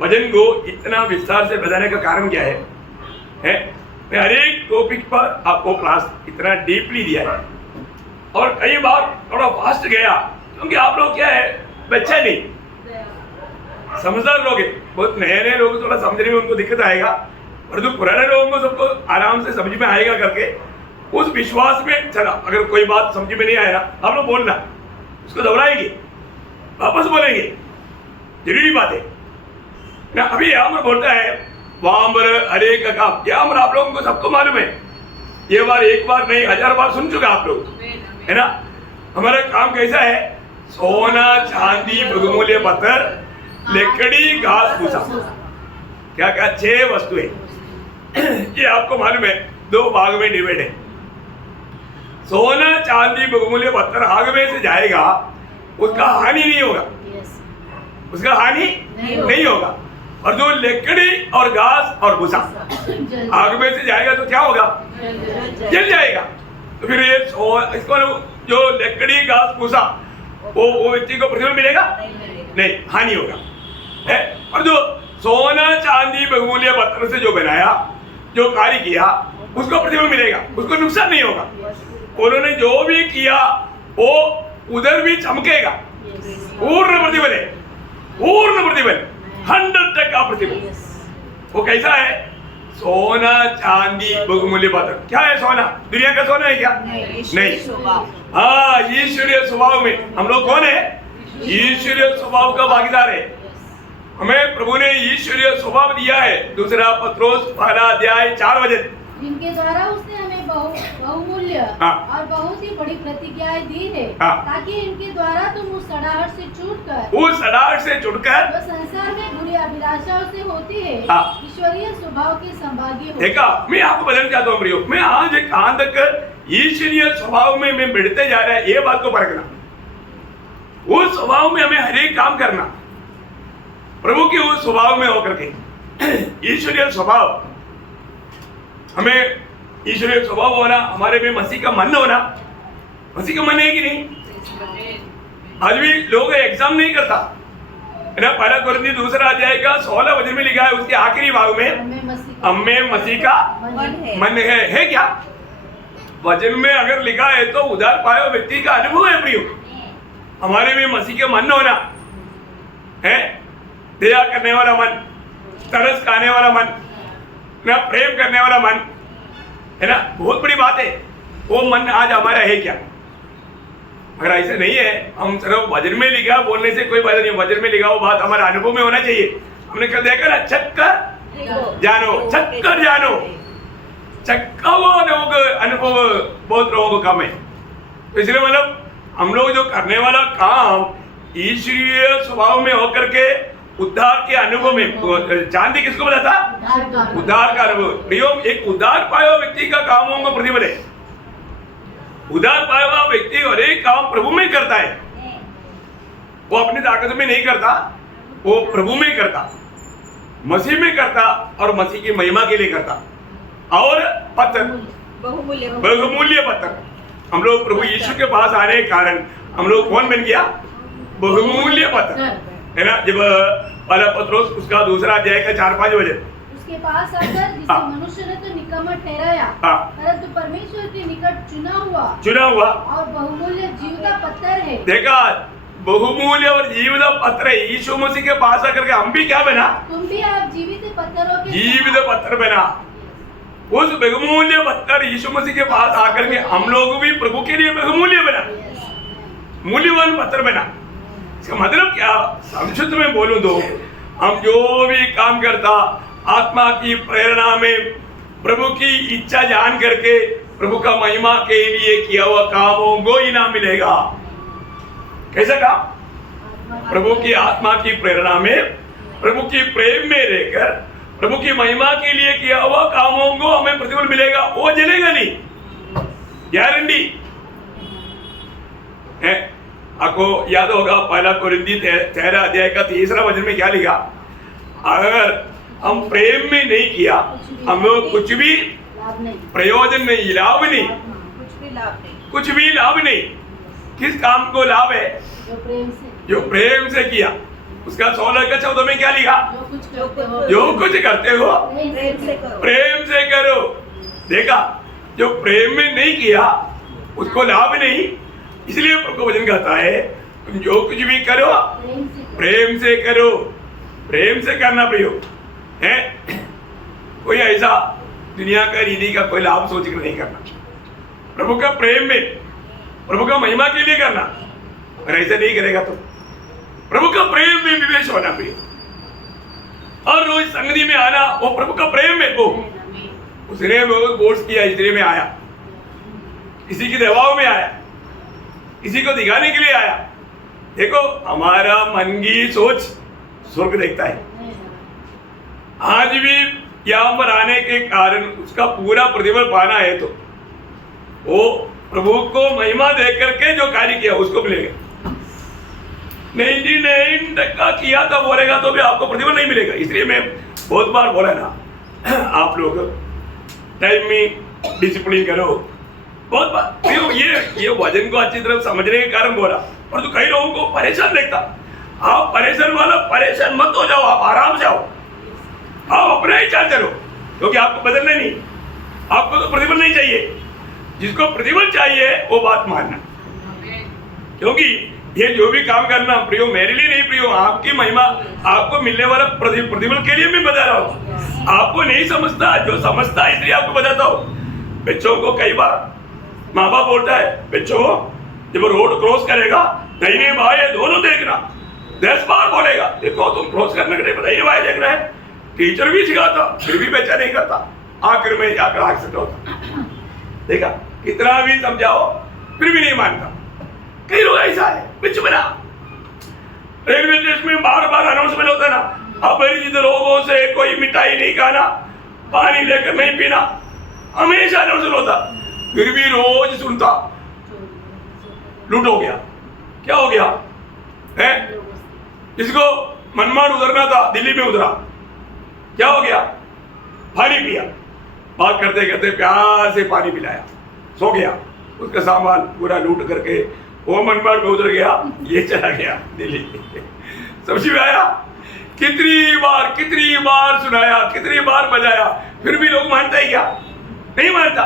वचन को इतना विस्तार से बताने का कारण क्या है? मैं हर एक टॉपिक पर आपको क्लास इतना डीपली दिया है, और कई बार थोड़ा फास्ट गया, क्योंकि आप लोग क्या है, बच्चे नहीं, समझदार लोग हैं। बहुत नए लोग थोड़ा समझने में उनको दिक्कत आएगा, और जो पुराने लोगों को सबको आराम से समझ में आएगा करके उस विश्वास में चला। अगर कोई बात समझ में नहीं आया, आप लोग बोलना, उसको दोहराएंगे, वापस बोलेंगे, जरूरी बात है। ना अभी यहाँ पर बोलता है वामर हरे का काम, यहाँ पर आप लोगों को सबको मालूम है, ये बार एक बार नहीं 1000 बार सुन चुका आप लोग, है ना। हमारा काम कैसा है? सोना चांदी बहुमूल्य पत्थर लकड़ी घास भूसा, क्या क्या 6 वस्तु है। ये आपको मालूम है 2 भाग में डिवाइड है। सोना चांदी बहुमूल्य पत्थर आग में से जाएगा, उसका हानि नहीं होगा, उसका हानि नहीं होगा। और जो लकड़ी और घास और भूसा आग में से जाएगा तो क्या होगा? जल जाएगा। तो फिर ये इसको जो लकड़ी घास भूसा वो व्यक्ति को प्रतिफल मिलेगा? नहीं, हानि होगा है। और जो सोना चांदी बहुमूल्य पत्थर से जो बनाया, जो कार्य किया, उसको प्रतिफल मिलेगा, उसको नुकसान नहीं होगा। उन्होंने जो भी किया वो उधर भी चमकेगा, पूर्ण प्रतिफल है, पूर्ण प्रतिफल 100% प्रतिफल। वो कैसा है? सोना चांदी बहुमूल्य पत्थर। क्या है सोना? दुनिया का सोना है क्या? नहीं। हाँ, ईश्वरीय स्वभाव में हम लोग कौन है? ईश्वरीय स्वभाव का भागीदार है। हमें प्रभु ने ईश्वरीय स्वभाव दिया है। 2 पत्रोस 1 अध्याय 4 वचन, जिनके द्वारा उसने हमें बहुमूल्य और बहुत ही बड़ी प्रतिज्ञाएं दी है, ताकि इनके द्वारा तुम उस सड़ाहट से छूटकर जो संसार में बुरी अभिलाषाओं से होती है, ईश्वरीय स्वभाव के संभागी हो। देखा, मैं आपको बताना चाहता हूँ प्रियो, मैं आज कहां तक ईश्वरीय स्वभाव में मैं बढ़ते जा रहा है, ये बात को परखना। उस स्वभाव में हमें हर एक काम करना, प्रभु के उस स्वभाव में होकर के। ईश्वरीय स्वभाव, हमें ईश्वरीय स्वभाव होना, हमारे में मसीह का मन होना। मसीह का मन है कि नहीं? आज भी लोग एग्जाम नहीं करता है ना। 1 कोरिन्थी 2 अध्याय का 16 वचन में लिखा है, उसके आखिरी भाग में हमें मसीह का मन है क्या? वचन में अगर लिखा है तो उधार पाया व्यक्ति का अनुभव है प्रियो। हमारे में मसीह का मन होना है, दया करने वाला मन, तरस खाने वाला मन ना, प्रेम करने वाला मन, है ना। बहुत बड़ी बात है। वो मन आज हमारा है क्या? अगर ऐसे नहीं है, हम सिर्फ वचन में लिखा बोलने से कोई फायदा नहीं। वचन में लिखा वो बात हमारे अनुभव में होना चाहिए। हमने कल देखा ना, चक्कर जानो, चक्का वो लोग अनुभव बहुत लोगों को कम है। तो इसलिए मतलब हम लोग जो करने वाला काम ईश्वरीय स्वभाव में होकर के उद्धार के अनुभव में, चांदी किसको बताता? उद्धार का अनुभव। प्रियो, एक उद्धार पाया हुआ व्यक्ति का कामों का प्रतिफल है। उद्धार पाया हुआ व्यक्ति हर एक काम प्रभु में करता है। वो अपनी ताकत में नहीं करता, वो प्रभु में करता, मसीह में करता और मसीह की महिमा के लिए करता। और पत्थर, बहुमूल्य पत्थर, हम लोग प्रभु यीशु के पास आने के कारण हम लोग कौन बन गया? बहुमूल्य पत्थर, है ना। जब 1 पत्रोस उसका 2 अध्याय का 4-5 वचन, उसके पास आकर जिसे मनुष्य ने तो निकम्मा ठहराया, परंतु परमेश्वर के निकट चुना हुआ और बहुमूल्य जीवता पत्थर है। देखा, बहुमूल्य और जीवित पत्थर है। यीशु मसीह के पास आकर के हम भी क्या बना? तुम भी आप जीवित पत्थरों के जीवित पत्थर बना। उस बहुमूल्य पत्थर यीशु मसीह के पास आकर के हम लोग भी प्रभु के लिए बहुमूल्य बना, मूल्यवान पत्थर बना। इसका मतलब क्या? संक्षिप्त में बोलूं तो हम जो भी काम करता आत्मा की प्रेरणा में प्रभु की इच्छा जान करके प्रभु का महिमा के लिए किया हुआ कामों को इनाम मिलेगा। कैसा काम? प्रभु की आत्मा की प्रेरणा में, प्रभु की प्रेम में रहकर प्रभु की महिमा के लिए किया हुआ कामों को हमें प्रतिफल मिलेगा। वो जलेगा नहीं, गारंटी है। आपको याद होगा 1 कोरिन्थी 13 अध्याय का 3 वचन में क्या लिखा? अगर हम प्रेम में नहीं किया, हमें कुछ भी प्रयोजन नहीं, लाभ नहीं, कुछ भी लाभ नहीं। किस काम को लाभ है? जो प्रेम से किया। उसका 16 का 14 में क्या लिखा? जो कुछ करते हो प्रेम से करो। देखा, जो प्रेम में नहीं किया उसको लाभ नहीं। इसलिए प्रभु वचन कहता है तुम जो कुछ भी करो प्रेम से करो। प्रेम से करना प्रयोग है। कोई ऐसा दुनिया का रीति का कोई लाभ सोच कर नहीं करना, प्रभु का प्रेम में, प्रभु का महिमा के लिए करना। अगर ऐसा नहीं करेगा तो प्रभु का प्रेम में विवेश होना प्रिय। और रोज संगति में आना, वो प्रभु का प्रेम है। वो उसने कोर्स किया, इसलिए में आया, किसी के दबाव में आया, किसी को दिखाने के लिए आया। देखो हमारा मन की सोच स्वर्ग देखता है। आज भी यहाँ पर आने के कारण उसका पूरा प्रतिफल पाना है तो वो प्रभु को महिमा दे करके जो कार्य किया उसको मिलेगा। 99% किया तो बोलेगा तो भी आपको प्रतिफल नहीं मिलेगा। इसलिए मैं बहुत बार बोला ना, आप लोग टाइम में डिसिप्लिन करो। बहुत बार ये वजन को अच्छी तरह समझने के कारण बोला, पर तो कई लोगों को परेशान देखता। आप परेशान वाला परेशान मत हो जाओ, आप आराम से आओ, आप अपना ही चाल चलो, क्योंकि आपको बदलना नहीं, आपको तो प्रतिफल नहीं चाहिए। जिसको प्रतिफल चाहिए वो बात मानना, क्योंकि ये जो भी काम करना प्रियो मेरे लिए नहीं, प्रियो आपकी महिमा, आपको मिलने वाला प्रतिफल के लिए मैं बता रहा हूँ। आपको नहीं समझता, जो समझता है इसलिए आपको बताता हूँ। बच्चों को कई बार माँ बाप बोलता है, बच्चों जब रोड क्रॉस करेगा दाहिने बाएं दोनों देखना, 10 बार बोलेगा, देखो तुम क्रॉस करने के लिए दाहिने बाएं देखना है। टीचर भी सिखाता, फिर भी बच्चा नहीं करता, आखिर में जाकर एक्सीडेंट होता। देखा कितना भी समझाओ फिर भी नहीं मानता। कई लोग ऐसा है, बिच बना रेलवे स्टेशन में बार बार अनाउंसमेंट होता है ना, अपरिचित लोगों से कोई मिठाई नहीं खाना, पानी लेकर नहीं पीना, हमेशा अनाउंसमेंट होता, फिर भी रोज सुनता। लूट हो गया, क्या हो गया है? इसको मनमाड़ उतरना था, दिल्ली में उतरा, क्या हो गया? पानी पिया, बात करते करते प्यार से पानी पिलाया, सो गया, उसका सामान पूरा लूट करके वो मनमाड़ में उतर गया, ये चला गया दिल्ली। समझ में आया? कितनी बार सुनाया, कितनी बार बजाया, फिर भी लोग मानते हैं क्या? नहीं मानता।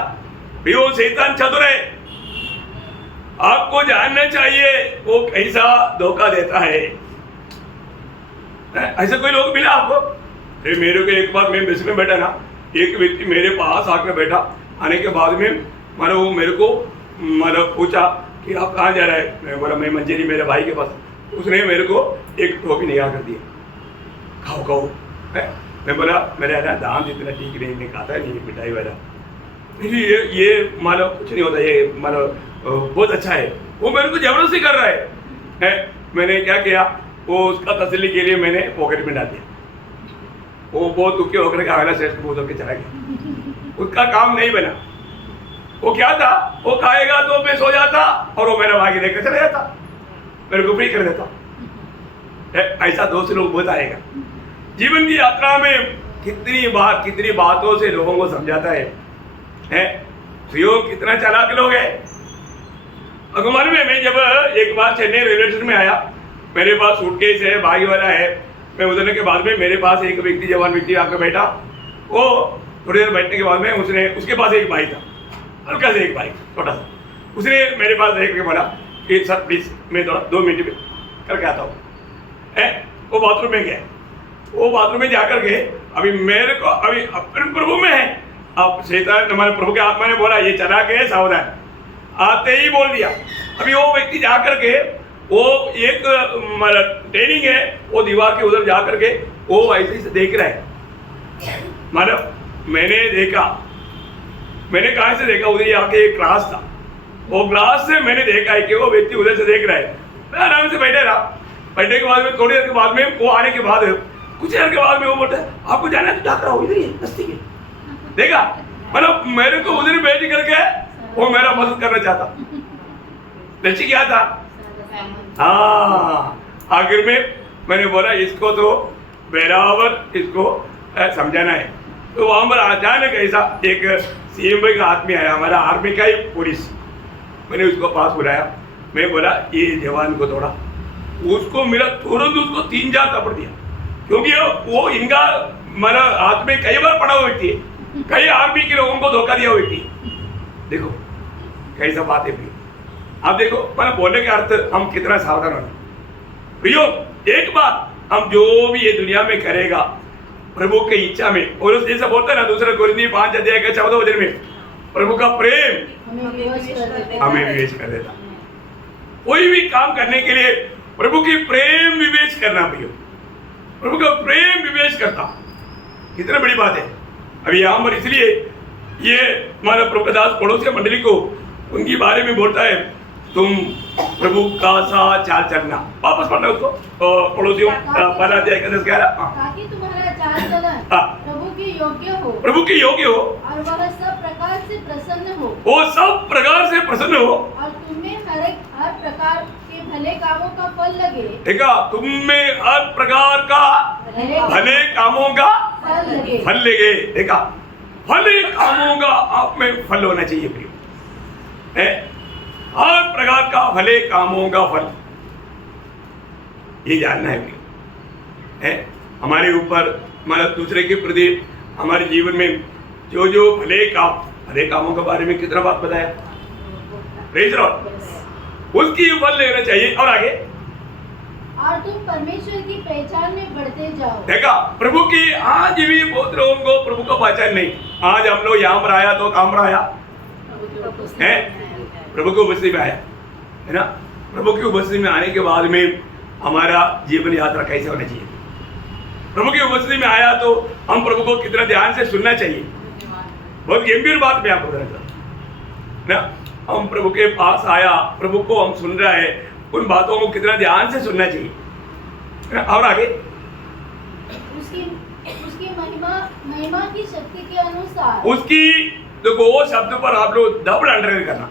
वो शैतान चतुर है, आपको जानना चाहिए वो कैसा धोखा देता है। ऐसे कोई लोग मिला आपको? मेरे को एक बार मैं बस में बैठा ना, एक व्यक्ति मेरे पास आकर बैठा, आने के बाद में वो मेरे को पूछा कि आप कहाँ जा रहे हैं? मैं बोला मैं मंजेरी मेरे भाई के पास। उसने मेरे को एक टोपी निकाल कर दिया, खाओ मैं बोला मेरा ना दाम जितना ठीक नहीं खाता है, नहीं मिठाई वाला, ये कुछ नहीं होता, ये बहुत अच्छा है। वो मेरे को जबरदस्ती कर रहा है। मैंने क्या किया, वो उसका तसल्ली के लिए मैंने पॉकेट में डाल दिया। वो बहुत दुखी होकर के अगला सेट बोल के चला गया, उसका काम नहीं बना। वो क्या था, वो खाएगा तो मैं सो जाता और वो मेरा भागी लेकर चला जाता, मेरे को फ्री कर देता। ऐसा दोस्त लोग बहुत आएगा। जीवन की यात्रा में कितनी बातों से लोगों को समझाता है। प्रयोग कितना चालाक लोग है। अगमन में मैं जब एक बार चेन्नई रेलवे स्टेशन में आया, मेरे पास सूटकेस है, भाई वाला है। मैं उतरने के बाद में मेरे पास एक व्यक्ति, जवान व्यक्ति आकर बैठा। वो थोड़ी देर बैठने के बाद में उसके पास एक भाई था, हल्का से एक भाई छोटा सा। उसने मेरे पास देख के बोला कि सर प्लीज मैं थोड़ा 2 मिनट में करके आता हूँ। वो बाथरूम में गया, वो बाथरूम में जाकर के अभी मेरे को अभी अपने प्रभु में है, अब शैतान हमारे प्रभु के आत्मा ने बोला ये चला के सावधान, आते ही बोल दिया। अभी वो व्यक्ति जाकर के वो एक ट्रेनिंग है, वो दीवार के उधर जाकर के वो ऐसे से देख रहा है। मैंने देखा, मैंने कहाँ से देखा, उधर आके एक ग्लास था, वो ग्लास से मैंने देखा है कि वो व्यक्ति उधर से देख रहा है। मैं आराम से बैठे रहा। बैठने के बाद में थोड़ी देर के बाद में वो आने के बाद कुछ देर के बाद में वो बोलता है आपको जाना है तो जाकर आओ, इधर ही नजदीक है। देखा, मेरे को उधर बैठ करके वो मेरा मदद करना चाहता। लक्ष्य क्या था? आखिर में मैंने बोला इसको तो बराबर इसको समझाना है। तो वहां पर अचानक ऐसा एक सीएम भाई का आदमी आया, हमारा आर्मी का ही पुलिस। मैंने उसको पास बुलाया, मैं बोला ये जवान को थोड़ा, उसको मिला तुरंत उसको 3 जार थप्पड़ दिया, क्योंकि वो इनका हाथ में कई बार पड़ा हुआ व्यक्ति है, कई आर्मी के लोगों को धोखा दिया व्यक्ति। देखो कैसा बात है प्रियो। अब देखो बोलने का अर्थ हम कितना सावधान होना प्रियो। एक बात, हम जो भी ये दुनिया में करेगा प्रभु की इच्छा में, और उस जैसा बोलता है ना दूसरा कोरिन्थी 5 अध्याय के 14 वचन में, प्रभु का प्रेम हमें विवेच कर देता। कोई भी काम करने के लिए प्रभु की प्रेम विवेच करना प्रियो। प्रभु का प्रेम विवेश करता। कितनी बड़ी बात है। अभी यहाँ पर इसलिए ये हमारा प्रभु का दास पड़ोसी मंडली को उनकी बारे में बोलता है, तुम प्रभु का सा चाल चलना। वापस पढ़ना उसको पड़ोसियों पहला अध्याय का 10-11। ताकि तुम्हारा चाल चलन हाँ। प्रभु के योग्य हो, प्रभु के योग्य हो और वह सब प्रकार से प्रसन्न हो, वो सब प्रकार से प्रसन्न हो, और तुम्हें हर प्रकार के भले कामों का फल लगे। देखा, तुम में हर प्रकार का भले कामों का फल लगे। फल लगे। देखा, भले कामों का आप में फल होना चाहिए प्रियो। हर प्रकार का भले कामों का फल, ये जानना है प्रियो। हमारे ऊपर, हमारा दूसरे के प्रति, हमारे जीवन में जो जो भले कामों के बारे में कितना बात बताया, प्रेज़ लॉर्ड, उसकी फल लेना चाहिए। और आगे, और तुम परमेश्वर की पहचान में बढ़ते जाओ। देखा, प्रभु की आज भी बहुत लोगों को प्रभु को पहचान नहीं। आज हम लोग यहाँ पर आया तो काम पर आया है, प्रभु की उपस्थिति में आया है ना। प्रभु की उपस्थिति में आने के बाद में हमारा जीवन यात्रा कैसे होना चाहिए। प्रभु की उपस्थिति में आया तो हम प्रभु को कितना ध्यान से सुनना चाहिए। बहुत गंभीर बात मैं आपको बताना चाहता ना। हम प्रभु के पास आया, प्रभु को हम सुन रहे हैं, उन बातों को कितना ध्यान से सुनना चाहिए। और आगे, उसकी महिमा की शक्ति के अनुसार, उसकी, देखो वो शब्द पर आप लोग डबल अंडरलाइन करना,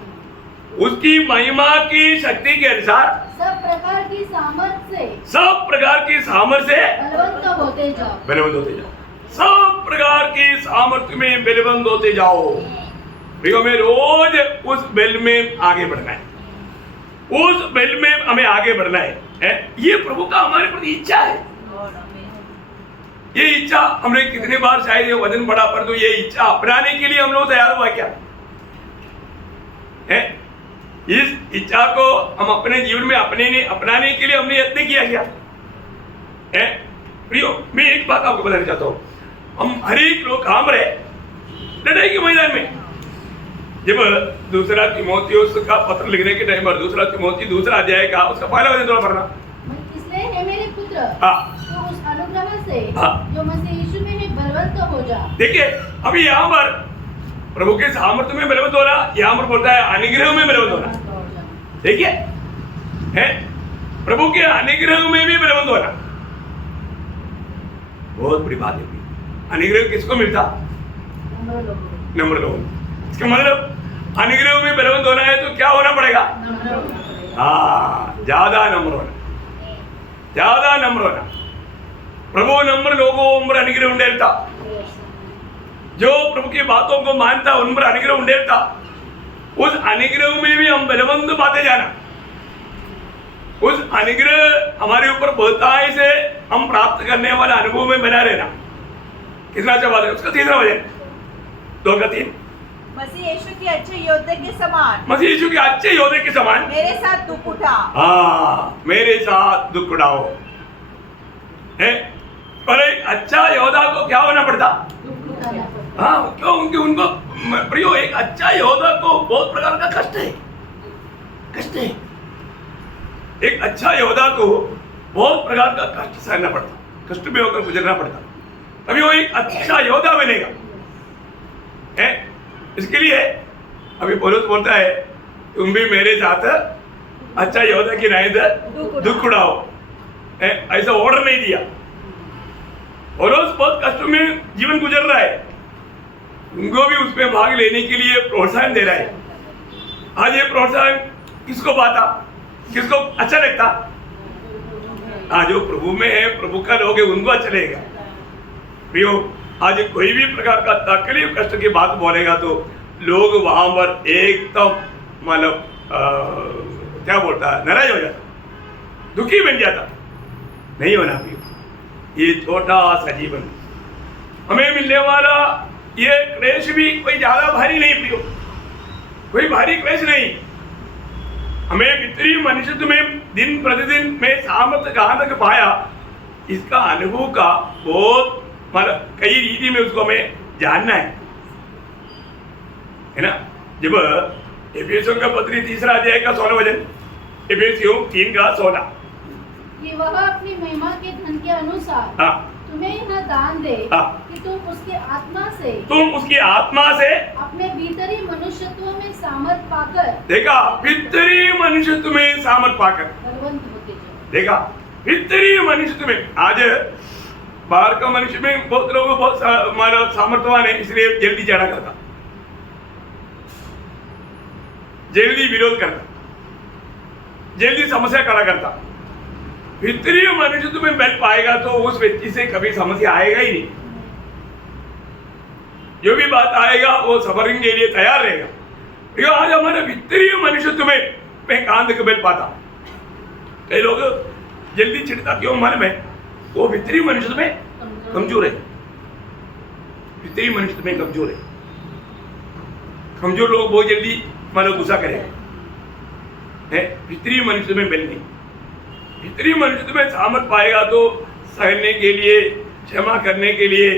उसकी महिमा की शक्ति के अनुसार सब प्रकार की सामर्थ्य से, सब प्रकार की सामर्थ्य से बलवंत होते जाओ। बलवंत होते जाओ। सब प्रकार की सामर्थ्य में बलवंत होते जाओ। भैया, हमें रोज उस बेल में आगे बढ़ना है, उस बेल में हमें आगे बढ़ना है। ये प्रभु का हमारे प्रति इच्छा है। ये इच्छा हमने कितने बार शायद ये वचन पढ़ा, पर तो ये इच्छा अपनाने के लिए हम लोग तैयार हुआ क्या है? इस इच्छा को हम अपने जीवन में अपनाने के लिए हमने यत्न किया क्या है? प्रियो, मैं एक बात आपको बताना चाहता हूँ। हम हर एक लोग काम रहे लड़ाई के मैदान में। जब दूसरा तिमोथियुस का पत्र लिखने के टाइम पर दूसरा तिमोथी दूसरा अध्याय का उसका पहला वचन थोड़ा पढ़ना। इसलिए हे मेरे पुत्र, हाँ, तो उस अनुग्रह से हाँ, जो मसीह यीशु में है बलवंत हो जा। देखिए, अभी यहाँ पर प्रभु के सामर्थ्य में बलवंत होना, यहाँ पर बोलता है अनुग्रह में बलवंत होना। देखिए, है प्रभु के अनुग्रह में भी बलवंत होना बहुत बड़ी बात है। अनुग्रह किसको मिलता? नम्र लोगों। इसका मतलब अनुग्रह में बलवंत होना है तो क्या होना पड़ेगा? हाँ, ज्यादा नम्र होना, ज्यादा नम्र होना। प्रभु नम्र लोगों उम्र अनुग्रह उंडेलता, जो प्रभु की बातों को मानता उन पर अनुग्रह उंडेलता। उस अनुग्रह में भी हम बलवंत पाते जाना, उस अनुग्रह हमारे ऊपर बहुतायत से हम प्राप्त करने वाला अनुभव में बना रहना। कितना अच्छा बात है। उसका तीसरा वचन 2:3, मसीह यीशु के अच्छे योद्धे के समान, मसीह यीशु के अच्छे योद्धे के समान मेरे साथ दुख उठा। हाँ, मेरे साथ दुख उठाओ। है, पर एक अच्छा योद्धा को क्या होना पड़ता? हाँ, क्यों? उनको प्रियो, एक अच्छा योद्धा को बहुत प्रकार का कष्ट है, कष्ट है। एक अच्छा योद्धा को बहुत प्रकार का कष्ट सहना पड़ता, कष्ट में होकर गुजरना पड़ता, तभी वो एक अच्छा योद्धा बनेगा। है, इसके लिए अभी पौलुस बोलता है, तुम भी मेरे साथ अच्छा योद्धा की नाई दुख उड़ाओ। ऐसा ऑर्डर नहीं दिया। पौलुस बहुत कष्ट में जीवन गुजर रहा है, उनको भी उसमें भाग लेने के लिए प्रोत्साहन दे रहा है। आज ये प्रोत्साहन किसको पाता, किसको अच्छा लगता? आज जो प्रभु में है, प्रभु का लोग है, उनको अच्छा लगेगा। प्रियो, आज कोई भी प्रकार का तकलीफ कष्ट की बात बोलेगा तो लोग वहां पर एकदम मतलब क्या बोलता है, नाराज हो जाता, दुखी बन जाता। नहीं होना प्रियो। ये छोटा सा जीवन हमें मिलने वाला ये क्लेश भी कोई ज्यादा भारी नहीं प्रियो, कोई भारी क्लेश नहीं। हमें भीतरी मनुष्य में दिन प्रतिदिन में सामर्थ्य कहां तक पाया, इसका अनुभव का बहुत मतलब कई रीति में उसको हमें जानना है ना। जब एफेसियों का पत्री 3 अध्याय का 16 वचन, एफेसियों 3 का 16, कि वह अपनी महिमा के धन के अनुसार हाँ तुम्हें यह दान दे हाँ। कि तुम उसकी आत्मा से अपने भीतरी मनुष्यत्व में सामर्थ पाकर देखा, भीतरी मनुष्यत्व में सामर्थ पाकर, बलवंत होते जाओ। देखा, भीतरी मनुष्यत्व में। आज बाहर का मनुष्य में बहुत लोग बहुत हमारा सामर्थ्यवान है, इसलिए जल्दी चढ़ा करता, जल्दी विरोध करता, जल्दी समस्या खड़ा करता। भीतरी मनुष्यत्व में बल पाएगा तो उस व्यक्ति से कभी समस्या आएगा ही नहीं। जो भी बात आएगा वो सफरिंग के लिए तैयार रहेगा। क्योंकि आज हमारे भीतरी मनुष्यत्व में मैं कांध के बल पाता। कई लोग जल्दी चिढ़ता क्यों? मन में वो भीतरी मनुष्य में कमजोर है, भीतरी मनुष्य में कमजोर है। कमजोर लोग बहुत जल्दी मतलब गुस्सा करेंगे, भीतरी मनुष्य में बल नहीं। भीतरी मनुष्य में सामर्थ पाएगा तो सहने के लिए, क्षमा करने के लिए,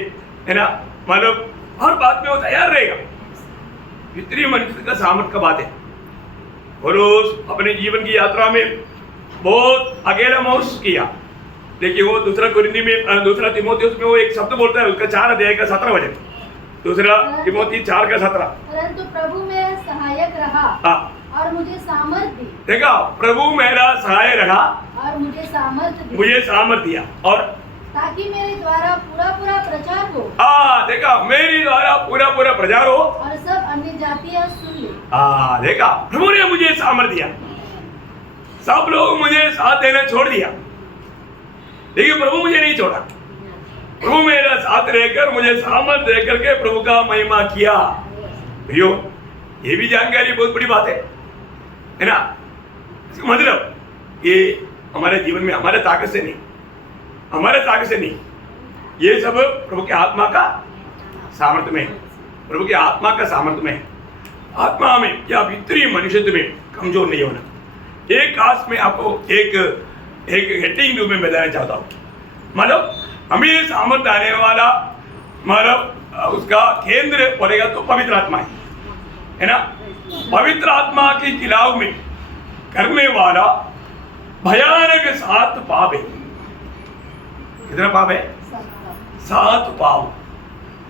है ना, मतलब हर बात में वो तैयार रहेगा। भीतरी मनुष्य का सामर्थ का बात है। और अपने जीवन की यात्रा में बहुत अकेला महसूस किया, लेकिन वो दूसरा तिमोथियुस में वो एक शब्द बोलता है, उसका 4 अध्याय का 17 वचन, दूसरा तिमोथी 4 का 17। परंतु प्रभु मेरा सहायक रहा और मुझे सामर्थ दी। देखा, प्रभु मेरा सहाय रहा और मुझे सामर्थ दिया, और ताकि मेरे द्वारा पूरा प्रचार हो। देखा, मेरे द्वारा पूरा प्रचार हो और सब अन्य जातियां सुन ले। देखा, प्रभु ने मुझे सामर्थ दिया, सब लोग मुझे साथ देना छोड़ दिया, लेकिन प्रभु मुझे नहीं छोड़ा। प्रभु मेरा साथ रहकर मुझे सामर्थ देकर के प्रभु का महिमा किया। भैयो, ये भी जानकारी बहुत बड़ी बात है ना। मतलब ये हमारे जीवन में हमारे ताकत से नहीं, ये सब प्रभु के आत्मा का सामर्थ्य में, प्रभु के आत्मा का सामर्थ्य में, आत्मा में या भीतरी मनुष्यत्व में कमजोर नहीं होना। एक खास में आपको एक हेडिंग रूप में बताना चाहता हूँ। मतलब हमें सामर्थ्य आने वाला, मतलब उसका केंद्र बोलेगा तो पवित्र आत्मा है ना। पवित्र आत्मा के खिलाफ में करने वाला भयानक 7 पाप है। कितना पाप है? 7 पाप।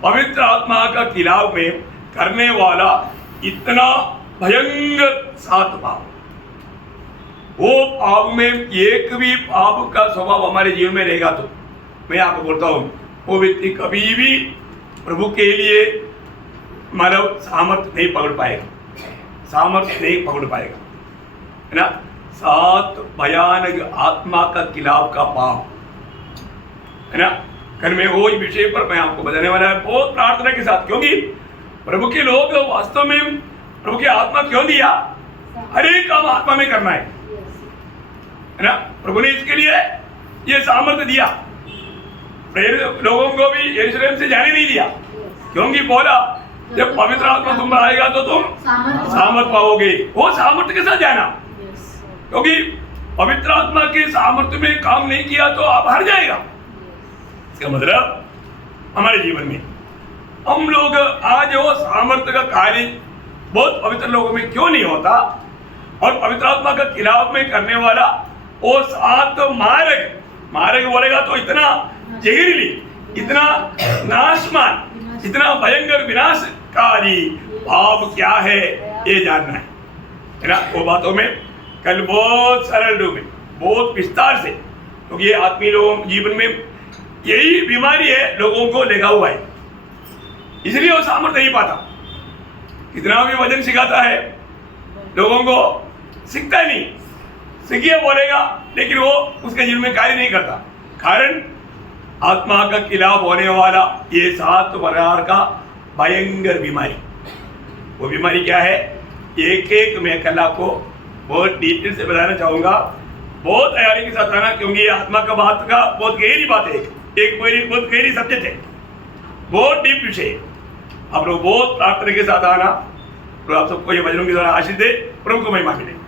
पवित्र आत्मा का खिलाफ में करने वाला इतना भयंकर 7 पाप। वो पाप में एक भी पाप का स्वभाव हमारे जीवन में रहेगा तो मैं आपको बोलता हूँ, वो व्यक्ति कभी भी प्रभु के लिए मतलब सामर्थ नहीं पकड़ पाएगा, है ना। 7 भयानक आत्मा का खिलाफ का पाप, है ना। कल में वो विषय पर मैं आपको बताने वाला है बहुत प्रार्थना के साथ, क्योंकि प्रभु के लोग वास्तव में प्रभु की आत्मा क्यों दिया? हर एक काम आत्मा में करना है ना। प्रभु ने इसके लिए ये सामर्थ्य दिया। लोगों को भी यरूशलेम से जाने नहीं दिया, क्योंकि बोला जब पवित्र आत्मा तुम पर आएगा तो तुम सामर्थ पाओगे। वो सामर्थ्य के साथ जाना, क्योंकि पवित्र आत्मा के सामर्थ्य में काम नहीं किया तो आप हार जाएगा। इसका मतलब हमारे जीवन में हम लोग आज वो सामर्थ्य का कार्य बहुत पवित्र लोगों में क्यों नहीं होता, और पवित्र आत्मा का खिलाफ में करने वाला वो 7 मार्ग बोलेगा तो इतना जहरीली, इतना नाशमान, इतना भयंकर विनाशकारी पाप क्या है ये जानना है ना। वो बातों में कल बहुत सरल रूप में, बहुत विस्तार से, क्योंकि ये आत्मीय लोगों जीवन में यही बीमारी है, लोगों को लगा हुआ है, इसलिए वो सामर्थ्य नहीं पाता। कितना भी वजन सिखाता है लोगों को, सीखता नहीं, सीखिए बोलेगा लेकिन वो उसके जीवन में कार्य नहीं करता। कारण आत्मा का खिलाफ होने वाला ये 7 प्रकार का भयंकर बीमारी। वो बीमारी क्या है? एक मैं कल आपको बहुत डिटेल से बताना चाहूंगा, बहुत तैयारी के साथ आना, क्योंकि ये आत्मा का बात का बहुत गहरी बात है, बहुत गहरी सब्जेक्ट है, बहुत डीप विषय। आप लोग बहुत प्रार्थना के साथ आना, तो आप सबको ये वचनों के द्वारा आशीष दे, प्रभु को महिमा मिले।